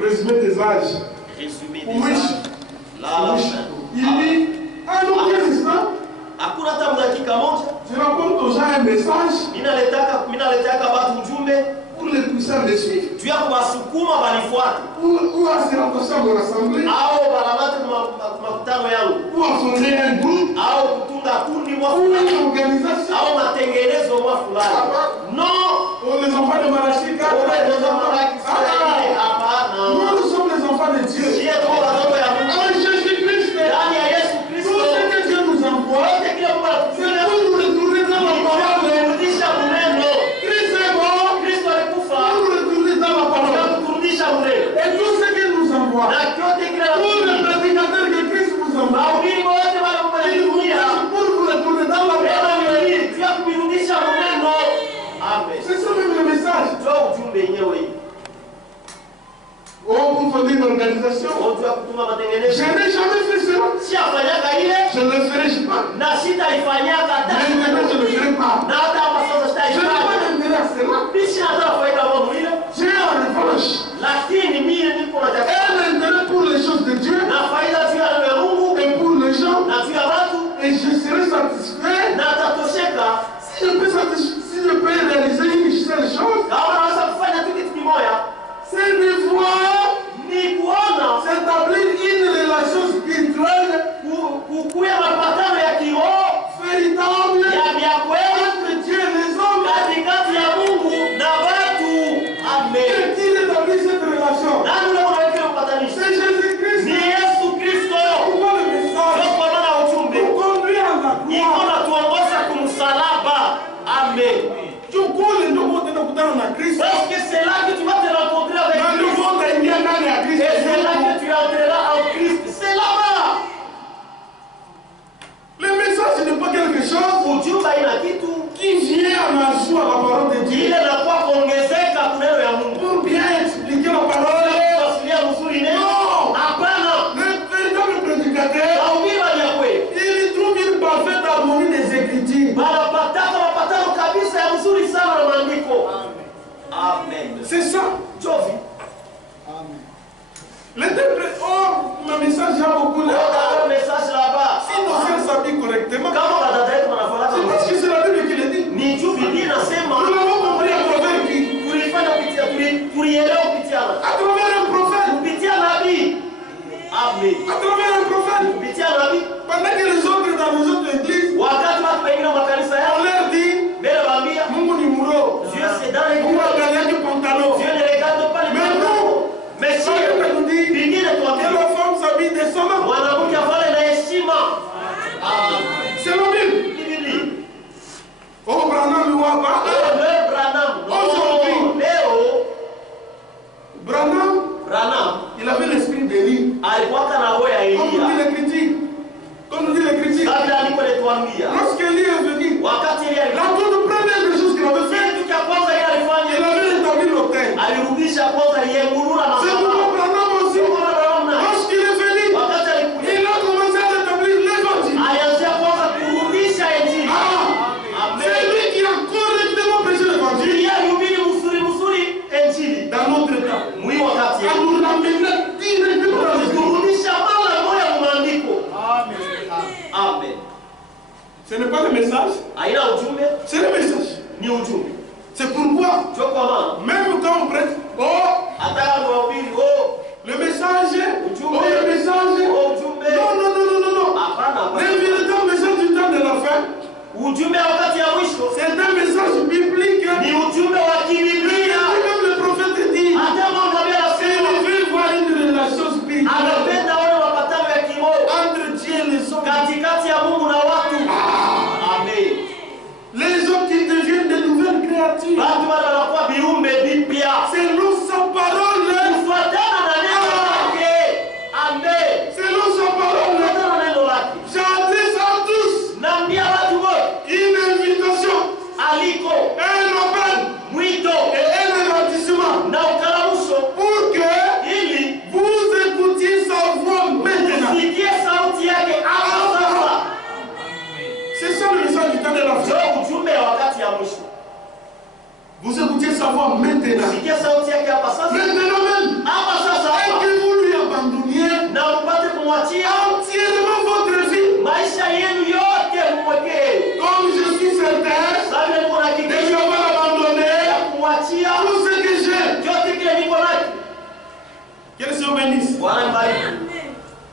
résumé des âges. Résumé des âges. Là, il dit, ah non, qu'est-ce que ça? Je rapporte aux gens un message pour les pousser à le suivre. Ou à se rapprocher de l'assemblée. Ou à fonder un groupe. Ou une organisation. Non. Ou les enfants de Malachi 4. Nous sommes les enfants de Dieu. En Jésus-Christ. Tout ce que Dieu nous envoie, c'est pour nous retourner dans la parole. Christ est mort. l'organisation. Je n'ai jamais fait cela. Je ne le ferai pas. Maintenant, je ne le ferai pas. Je n'ai pas d'intérêt à cela. J'ai en revanche un intérêt pour les choses de Dieu et pour les gens. Et je serai satisfait si je peux réaliser une seule chose. C'est de voir s'établir une relation spirituelle véritable entre Dieu et les hommes. Et qui établit cette relation? C'est Jésus-Christ. Pourquoi le message? Pour conduire à la gloire. Amen. Parce que c'est là que tu vas te rencontrer avec Christ. Et c'est là que tu entreras en Christ. C'est là-bas. Le message n'est pas quelque chose qui vient en ajout à la parole de Dieu. Pour bien expliquer la parole. Non. Le véritable prédicateur, il trouve une parfaite harmonie des Écritures. Amen. C'est ça. L'interprète, mon message a beaucoup là-bas. Si nos frères s'habillent correctement, c'est parce que c'est la Bible qui le dit. Nous l'avons compris à travers qui? À travers un prophète. Amen. À travers un prophète. Pendant que les autres dans les autres églises, on leur dit Mungu ni muro. Mungu angalia du pantalon. Mais si on nous dit que la femme s'habille décemment, c'est la Bible. Oh, Branham, aujourd'hui, Branham, il avait l'esprit d'Élie. Comme nous dit l'Écriture. Lorsqu'Élie est venu, la toute première des choses qu'il avait fait, il avait établi l'autel. C'est pourquoi Branham aussi, lorsqu'il est venu, il a commencé à établir l'évangile. C'est lui qui a correctement prêché l'évangile. Dans notre temps, à nous ramener directement dans l'église. Amen. Ce n'est pas le message, c'est le message. C'est pourquoi, même quand on prête, le message, non. Le véritable message du temps de la fin, c'est un message biblique. Même le prophète dit, si on veut voir une relation spirituelle entre Dieu et les hommes, les hommes qui deviennent de nouvelles créatures, selon sa parole, selon sa parole, j'adresse à tous une invitation, un appel et un avertissement pour que vous écoutiez sa voix maintenant. C'est ça le message du temps de la fin. Vous écoutiez sa voix maintenant. Maintenant même. Et que vous lui abandonniez entièrement votre vie. Comme je suis certain de lui avoir abandonné tout ce que j'ai. Que le Seigneur bénisse.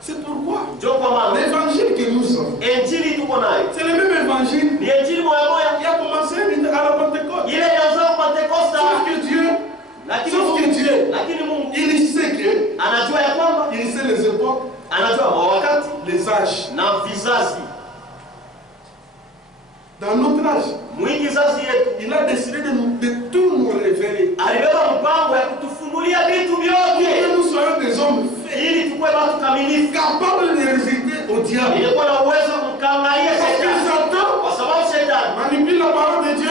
C'est pourquoi l'évangile que nous sommes, c'est le même évangile qui a commencé à la Pentecôte. Sauf que Dieu, il sait que, il sait les époques, les âges. Dans notre âge, il a décidé de tout nous révéler. Pour que nous soyons des hommes capables de résister au diable. Parce que Satan manipule la parole de Dieu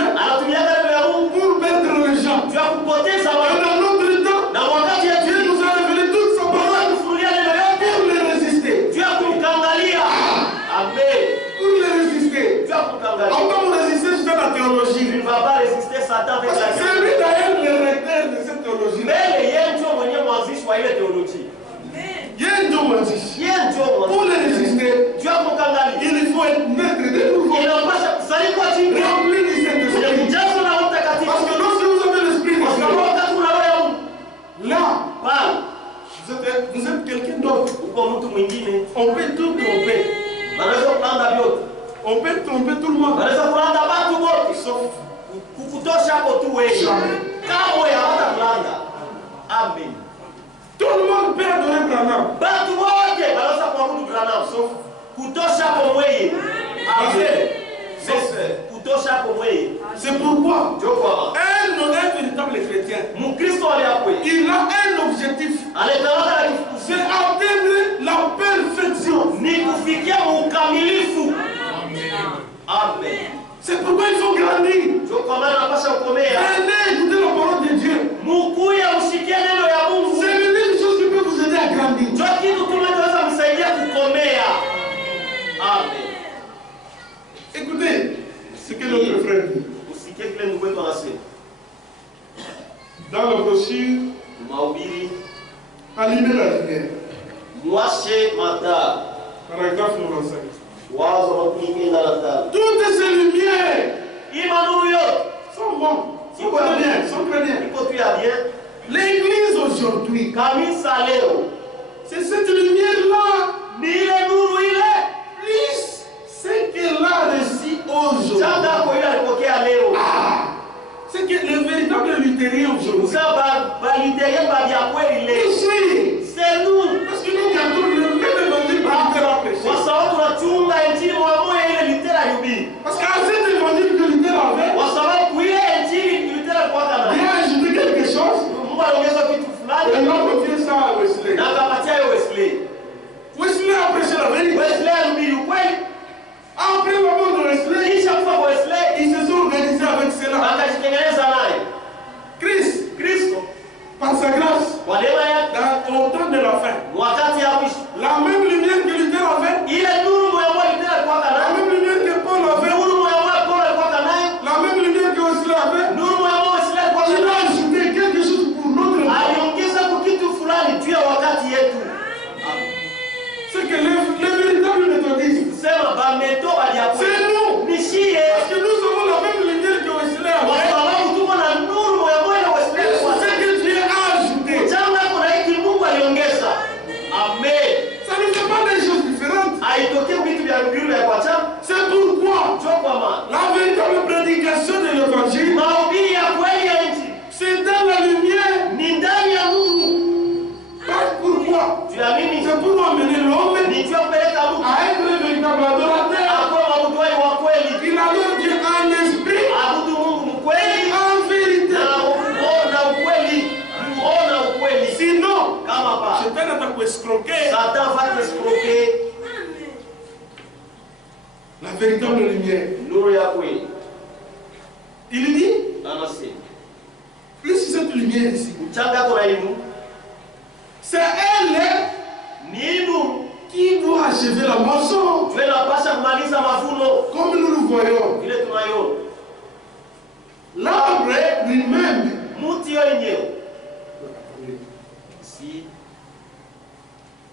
pour perdre les gens. Et dans notre temps, Dieu nous a révélé toute sa parole. Pour les résister, il faut être maître de nouveau. Rempli du Saint-Esprit. Parce que lorsque vous avez l'Esprit de Dieu, là, vous êtes quelqu'un d'autre. On peut tout tromper. On peut tromper tout le monde. Sauf jamais. Amen. Tout le monde peut adorer Branham. Sauf c'est pourquoi un véritable chrétien, il a un objectif, c'est atteindre la perfection. Amen. C'est pourquoi il faut grandir. Venez écouter la parole de Dieu. C'est l'unique chose qui peut vous aider à grandir. Amen. Écoutez ce que notre frère dit. Dans la brochure, allumer la lumière. Paragraphe 95. Toutes ces lumières sont bonnes, sont très bien, sont très bien. L'église aujourd'hui, c'est cette lumière-là, plus ce qu'elle a reçu aujourd'hui. C'est que le véritable luthérien aujourd'hui, c'est nous. Parce que nous gardons le même évangile que Luther a prêché. Parce qu'à cet évangile que Luther avait, il a ajouté quelque chose. Et il a confié ça à Wesley. Wesley a prêché la vérité. Après la mort de Wesley, ils se sont organisés avec cela. Christ, par sa grâce, au temps de la fin, la même lumière que Luther avait, la même lumière que Paul avait, la même lumière que Wesley avait, il a ajouté quelque chose pour notre vie. C'est que les véritables méthodistes, c'est nous. Parce que nous avons la même lumière que Wesley avait. C'est que Dieu a ajouté. Amen. Ça ne fait pas des choses différentes. C'est pourquoi la véritable prédication de l'évangile, c'est dans la lumière. Pourquoi? C'est pour amener l'homme à être un véritable adorateur. Il adore Dieu en esprit, en vérité. Sinon, Satan va t'escroquer. La véritable lumière. Il dit, plus cette lumière ici, c'est elle qui doit achever la moisson. Comme nous le voyons, l'arbre lui-même,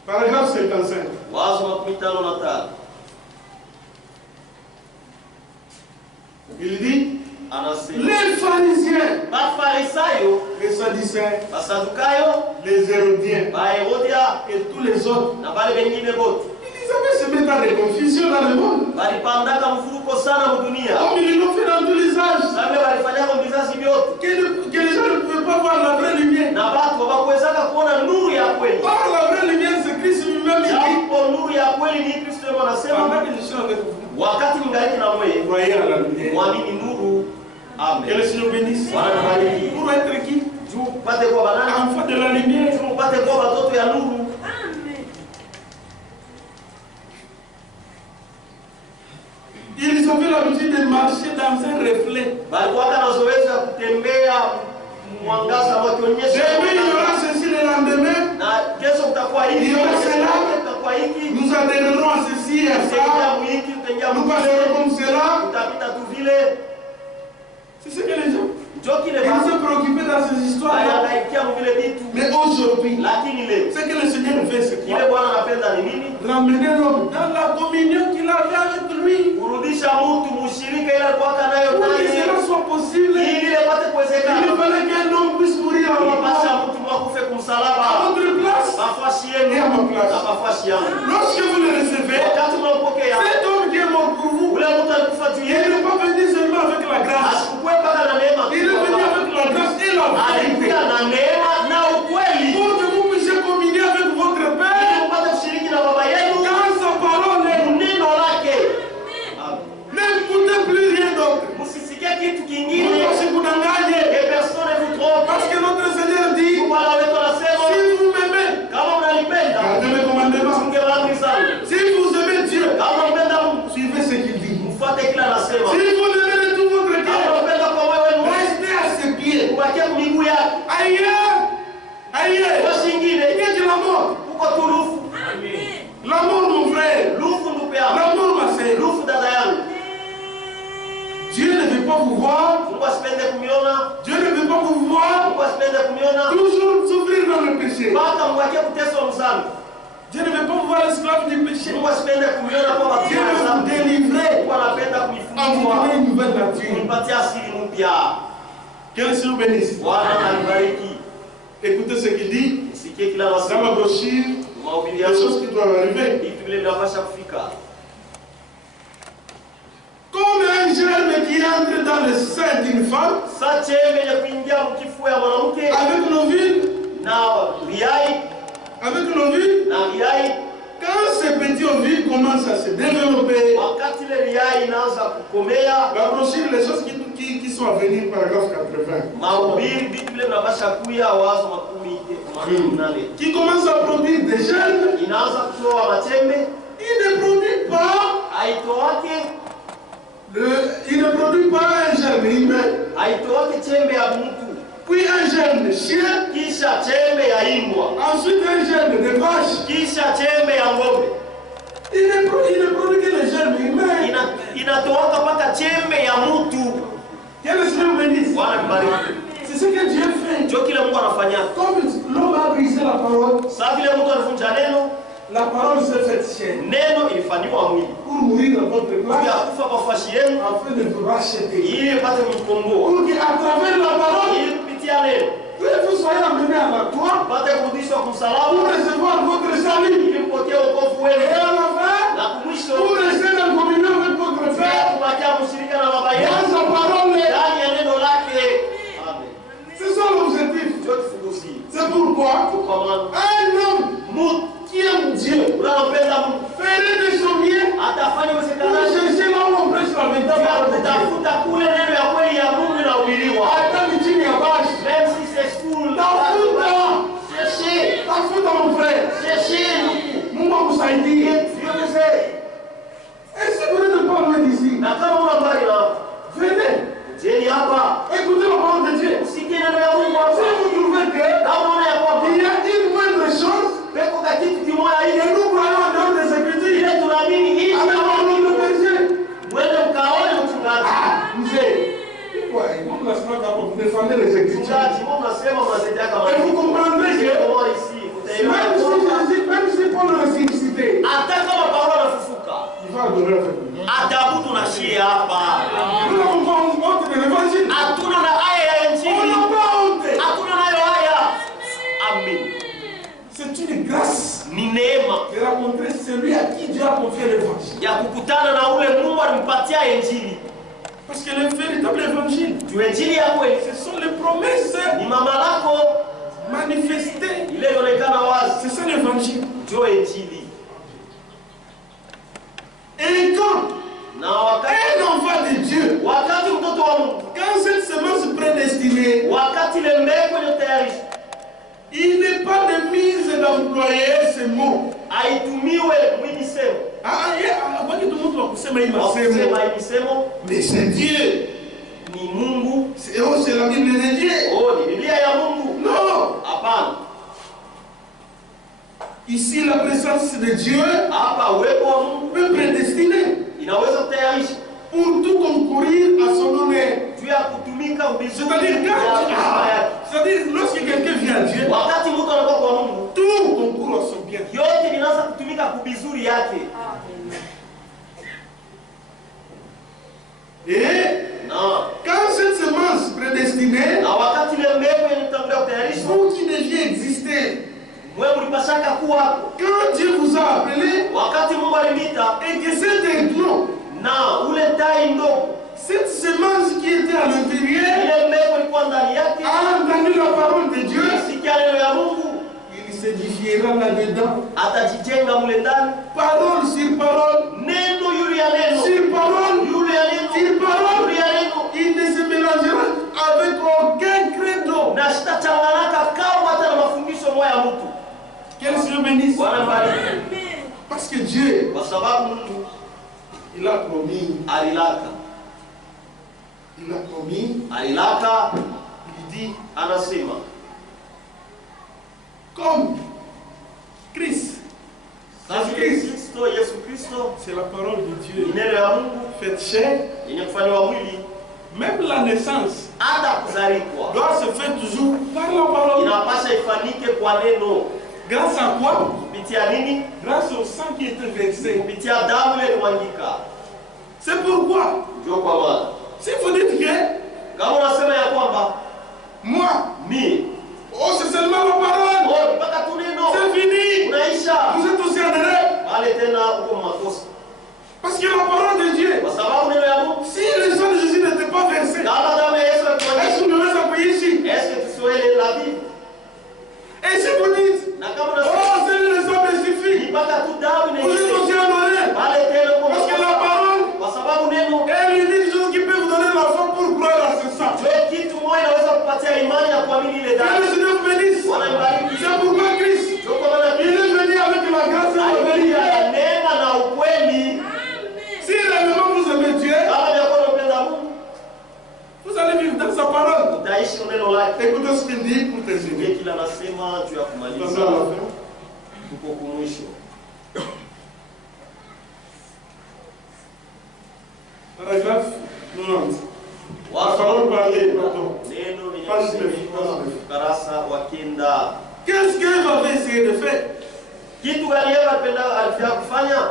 paragraphe 55. Il dit, les pharisiens, les sadducéens, les hérodiens et tous les autres, ils avaient se mettre dans des confusions dans le monde. Comme ils l'ont fait dans tous les âges. Que les gens ne pouvaient pas voir la vraie lumière. Or, la vraie lumière, c'est Christ lui-même. Pendant que je suis avec vous, croyez à la lumière. Que le Seigneur bénisse. Pour être qui? Enfant de la lumière. Ils avaient l'habitude de marcher dans un reflet. Demain, il y aura ceci le lendemain. Il y aura cela. Nous adhérerons à ceci et à ça. Nous parlerons comme cela. C'est ce que les gens. Ils se préoccupaient dans la dans ces histoires. Mais aujourd'hui, ce que le Seigneur fait, c'est quoi? Ramener l'homme dans la communion qu'il avait avec lui. Pour que cela soit possible, il fallait qu'un homme puisse mourir à ma place, à votre place et à ma place. Lorsque vous le recevez, cet homme qui est mort pour vous, il n'est pas venu seulement avec la grâce. Il est venu avec la grâce et la vérité. Pour que vous puissiez communier avec votre Père, quand sa parole est, n'écoutez plus rien d'autre. Parce que notre Seigneur dit, si vous m'aimez, gardez mes commandements. Si vous aimez Dieu, suivez ce qu'il dit. Si vous l'aimez de tout votre cœur, restez à ses pieds. Ailleurs, il y a de la mort. L'amour, mon frère. L'amour, ma sœur. Dieu ne veut pas vous voir. Dieu ne veut pas vous voir toujours souffrir dans le péché. Dieu ne veut pas vous voir l'esclave du péché. Dieu veut vous délivrer en vous donner une nouvelle nature. Que le Seigneur bénisse. Écoutez ce qu'il dit dans ma brochure, des choses qui doivent arriver. Comme un germe qui entre dans le sein d'une femme, avec l'ovule, quand ces petits ovules commencent à se développer, la brochure, les choses qui sont à venir, paragraphe 80, qui commence à produire des germes, il ne produit pas un germe humain, puis un germe de chien, ensuite un germe de vache. Il ne produit que le germe humain. Que le Seigneur bénisse. C'est ce que Dieu fait. Comme l'homme a brisé la parole, la parole s'est faite chair pour mourir dans votre place, afin de vous racheter. Pour qu'à travers la parole, vous soyez amenés à la croix pour recevoir votre salut. Et à la fin, pour rester en communion avec votre Père, dans sa parole. C'est ça l'objectif. C'est pourquoi un homme qui aime Dieu ferait de son mieux pour chercher là où on prêche la vérité. Tafuta mon frère. Mungu akusaidie. Et si vous n'êtes pas loin d'ici, venez. Écoutez la parole de Dieu. Si vous trouvez que il y a une moindre chose, et nous croyons en dehors des Écritures, avec le berger. Vous défendez les Écritures. Et vous comprendrez que même si Paul le ressuscité, il va adorer avec nous. Nous n'avons pas honte de l'évangile. On n'a pas honte. C'est une grâce de rencontrer celui à qui Dieu a confié l'évangile. Parce que le véritable évangile, ce sont les promesses manifestées. C'est ça l'évangile. Et quand un enfant de Dieu, quand cette semence prédestinée, il n'est pas de mise d'employer ce mot. Mais c'est Dieu. C'est la Bible de Dieu. Non. Ici, la présence de Dieu peut prédestiner pour tout concourir à son honneur. C'est-à-dire, C'est-à-dire, lorsque quelqu'un vient à Dieu, wakati mtu anakuwa kwa Mungu, tout concourt à son bien. yote vinaanza kutumika kubizuri yake. Et quand cette semence prédestinée, na wakati ile mbegu inatangulia kutayarishwa, vous qui deviez exister, wewe ulipashaka kuwa hapo. quand Dieu vous a appelé, Wakati Mungu alimita, et que cet éclon, na ule tai ndogo, cette semence qui était à l'intérieur, ile mbegu ilikuwa ndani yake, a entendu la parole de Dieu, sikia neno ya Mungu, il s'édifiera là-dedans. atajijenga mule ndani, Parole sur parole, neno yule ya neno, sur parole, yule ya neno, sur parole. yule ya neno, Il ne se mélangera avec aucun credo. na sitachanganaka kama hata na mafundisho moya ya mtu. Quel Seigneur bénisse. Bwana mbariki. Parce que Dieu, Kwa sababu Mungu il a promis. alilaka, Il a promis. alilaka, Il dit, anasema comme Christ. sasa Kristo, Yesu Kristo C'est la parole de ni Dieu. neno ya Mungu Faites chair. yenye kufanywa mwili. Même la naissance Hata kuzaliwa doit se faire toujours par la parole. inapasha ifanyike kwa neno. Grâce à quoi? Kupitia nini? Grâce au sang qui était versé. Kupitia damu ile ilimwagika. C'est pourquoi, Ndio kwa maana si vous dites que kama unasema ya kwamba moi, ni oh, c'est seulement la parole, oh, mpaka tu neno c'est fini. unaisha, Vous êtes aussi en erreur. pale tena uko makosa, Parce que la parole de Dieu, kwa sababu neno ya Mungu, si le sang de Jésus n'était pas versé, kama damu ya Yesu est-ce ilimwagika, que vous devez s'appuyer ici? est-ce que tusiwele la Bible? Et si vous dites, Na kama oh, unasema c'est le sang me suffit, mpaka tu damu vous êtes aussi inaisha, en erreur. pale tena uko Parce que la makosa, parole, kwa sababu neno elle lui dit des choses qui peuvent vous donner la foi pour croire à ce sang. ndio kitu moja inaweza kupatia imani ya kuamini ile Que le damu. Seigneur vous bénisse. C'est pourquoi Christ, Ndio kwa maana il est venu avec la grâce et la alikuja vérité. na neema na ukweli. Si réellement vous aimez Dieu, Kama vya kwa unapenda Mungu, vous allez vivre dans sa parole. utaishi neno lake. Écoutez ce qu'il dit pour Ndiye terminer. kila anasema juu ya Attention kumaliza, à la fin. tuko kumwisho. Paragraphe 90. La Watu parole parlée, pardon. neno lenye Page kusema 9. ukarasa wa kenda. Qu'est-ce qu'Ève avait essayé de faire? Kitu gani Eva alipenda kufanya?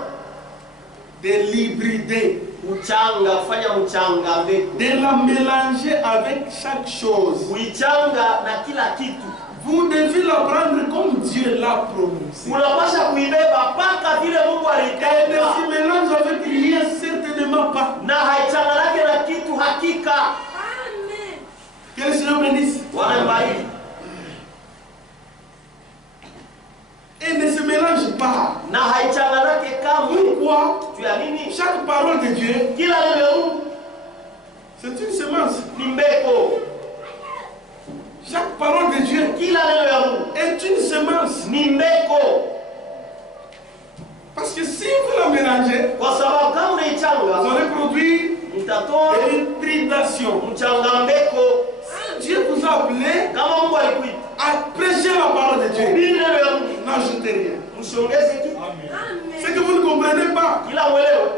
De l'hybrider, Kuchanga, kufanya mchanga mbegu, de la mélanger avec chaque chose. kuichanga na kila kitu. Vous devez la prendre comme Dieu l'a prononcé. Unapasha kuibeba mpaka vile Mungu Elle ne alitenda, se mélange avec rien, certainement pas. na haichanganake na kitu hakika. Que le Seigneur bénisse. Bwana mbariki. Elle ne se mélange pas. Na haichanganake kamwe. Pourquoi? Juu ya nini? Chaque parole de Dieu, Kila neno ya Mungu c'est une semence. ni mbeko. Chaque parole de Dieu Kila neno ya Mungu est une semence. ni mbeko. Parce que si vous la mélangez, Kwa sababu kama vous unaichanga allez produire mtatoa une hybridation. mchanga mbeko. Si Dieu vous a appelé Kama Mungu alikuita à prêcher la parole de Dieu, hili neno ya Mungu, n'ajoutez rien. msiongeze kitu. C'est que vous ne comprenez pas. Kila mwelewe,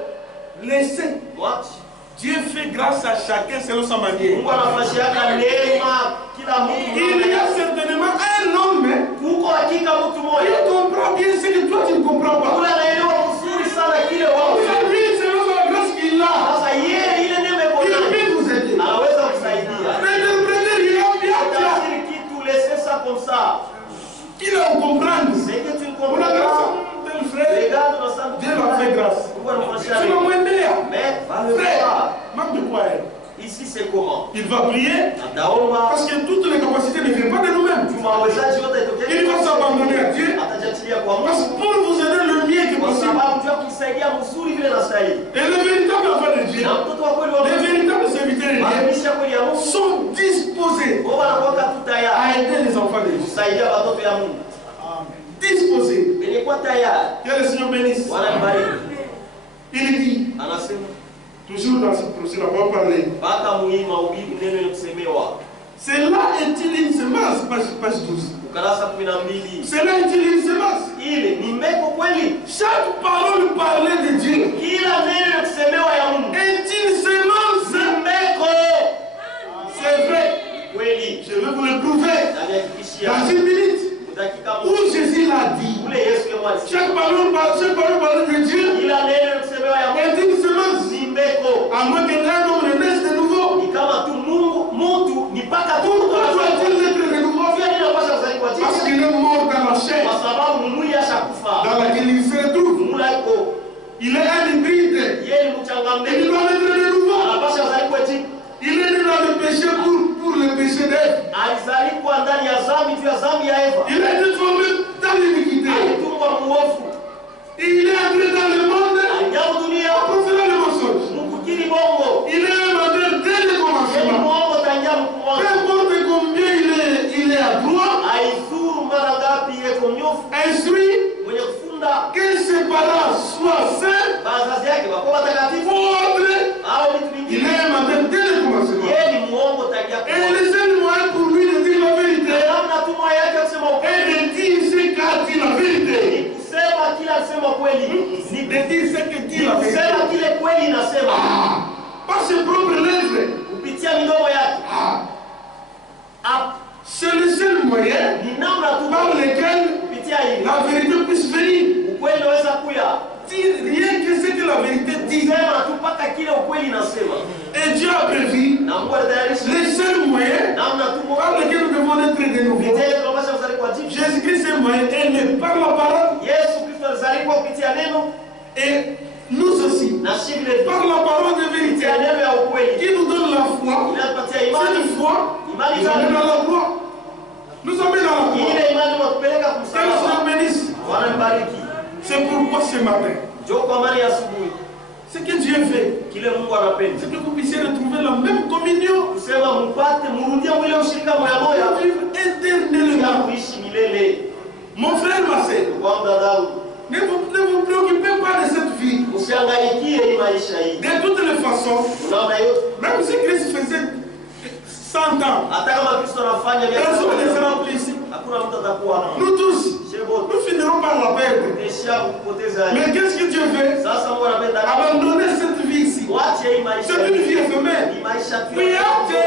Laissez. mwachi. Dieu fait grâce à chacun selon sa manière. Mungu anafashiaka neema kila mtu. Il y a certainement un homme Kuko hakika mtu qui mmoja comprend bien ce que toi tu ne comprends pas. ule anaelewa vizuri sana kile wao. Aujourd'hui, selon la grâce qu'il a, Sasa yeye ile neema iko il nayo peut vous aider. anaweza kusaidia. N'interprétez rien bien, Tafsiri kitu, laissez ça comme ça. qu'il a comprendre. C'est que tu ne On a comprends grâce pas. à tel frère. Regarde dans sa Dieu m'a fait grâce. Mungu anafanyia Tu m'as nini? moindé. Mais va le Frère, voir. manque de quoi elle? Ici c'est comment? Il va prier Ataomba. parce que toutes les capacités ne viennent pas de nous-mêmes. Mawezaji yote itokee. Il va s'abandonner à Dieu Atajiachilia kwa parce Mungu que pour vous aider le mieux que kwa possible. sababu tu kusaidia mzuri vile nastahili. Et les véritables enfants de Dieu, Na mtoto wa kweli wa les Mungu, véritables serviteurs de Dieu watumishi wa kweli ya Mungu sont disposés wao wanakuwa tu tayari à aider les enfants de Dieu. kusaidia watoto ya Mungu. Disposés. Wenye kuwa tayari. Que le Seigneur bénisse. Wanambariki. Il dit, Anasema toujours dans cette procédure, on va parler. mpaka muhimu mahubiri neno ni kusemewa. Cela est-il une semence? Page 12. Ukarasa 12. Cela est-il une semence? Ile ni mbegu kweli. Chaque parole parlée de Dieu Kila neno ni kusemewa ya Mungu. est une semence. Ni mbegu. C'est vrai. Kweli. Je vais vous le prouver. ses parents soient saints, Bazazi yake wako watakatifu. autre, Hao vitu il vingine. est menteur dès le commencement. Yeye ni muongo tangia Et kwa. le seul moyen pour lui de dire la vérité Namna tu moyo yake kusema est ukweli. de dire ce qu'a dit la vérité. Kusema kila kusema kweli. Ni de dire ce que dit la vérité. Kusema kile kweli inasema. Par ses propres lèvres. Kupitia midomo yake. C'est le seul moyen Ni namna tu par lequel kupitia hili. la vérité puisse venir. Ukweli unaweza kuya. Dire rien que ce que la vérité dit. Sema tu mpaka kile ukweli inasema. Et Dieu a prévu Na Mungu alitayarisha. le seul moyen Namna tu par lequel nous devons être de nouveau. Vitendo tunapaswa kuzaliwa jipya. Jésus-Christ est moyen, elle est par la parole. Yesu Kristo alizaliwa kupitia neno Et nous aussi, na si vile par la parole de vérité, kupitia neno ya ukweli. qui nous donne la foi. Inatupatia Cette imani. foi Imani nous amène dans la gloire. Nous amène dans la gloire. ile imani inatupeleka Que le kumsalaba. Seigneur bénisse. Bwana mbariki. C'est pourquoi ce matin, Njoo kwa amani ya asubuhi. ce que Dieu fait, Kile Mungu anapenda. c'est que vous puissiez retrouver la même communion. Kusema mpate murudie mwile ushirika moya moya. Pour vivre Na éternellement. kuishi milele. Mon frère, ma sœur, Kwa mdadau. ne vous préoccupez pas de cette vie. Usihangaikie hii maisha hii. De toutes les façons, Unaona yote. même si Christ faisait 100 ans, Hata kama Kristo anafanya personne ne sera miaka plus ici. hakuna mtu atakuwa hapa. Nous tous, Shebo nous finirons par la perdre. tesha kupoteza. Mais qu'est-ce que Dieu fait? Sasa Mungu anapenda Abandonner cette vie ici. wache hii maisha. C'est une vie éphémère. Hii maisha tu. Priate,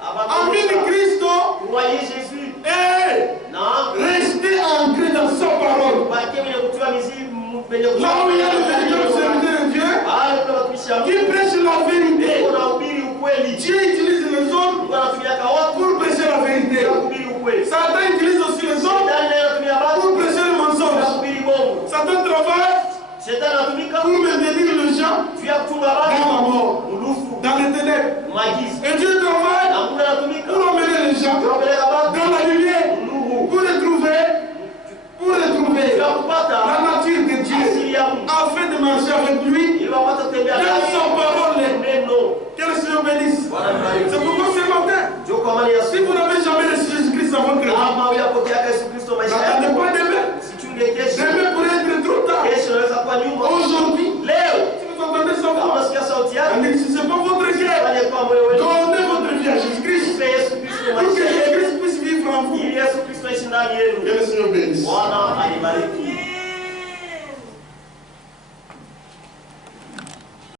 amine Christo Croyez Jésus. et Na restez ancré dans sa parole. baki mwenye kutiwa mizimu penye Là où il y a le véritable serviteur de Dieu Ah, kuna watumishi wa qui prêche la vérité. Mungu wanahubiri ukweli. Dieu utilise les hommes Mungu anatumia watu pour prêcher la vérité. kuhubiri ukweli. Satan utilise aussi les hommes Shetani naye anatumia watu pour prêcher le mensonge. kuhubiri bongo. Satan travaille Shetani anatumika pour maintenir les gens juu ya kutunga dans watu la mort, mulufu dans les ténèbres. magizi. Et Dieu travaille Na Mungu anatumika pour emmener les gens kupeleka watu dans la lumière, mulufu pour retrouver juu ya kupata la nature de Dieu, asili ya Mungu afin de marcher avec lui. ili wapate kutembea Dans naye. sa parole, Neno que le Seigneur bénisse. Bwana mbariki. C'est pourquoi ce matin, Njoo kwa amani ya si siku. vous n'avez jamais reçu Jésus-Christ dans votre vie, Kama huyapokea Yesu Kristo maisha n'attendez yako, pas demain. usichunge kesho. Demain pourrait être trop tard. Kesho inaweza kuwa nyuma. Aujourd'hui, Leo si vous entendez sa kama voix, unasikia sauti yake, n'exercez pas votre cœur. fanye kwa moyo wenu. Donnez votre vie à Jésus-Christ Mpe Yesu Kristo pour que maisha yenu Jésus-Christ puisse vivre en vous. ili Yesu Kristo aishi ndani yenu. Que le Seigneur bénisse. Bwana alibariki.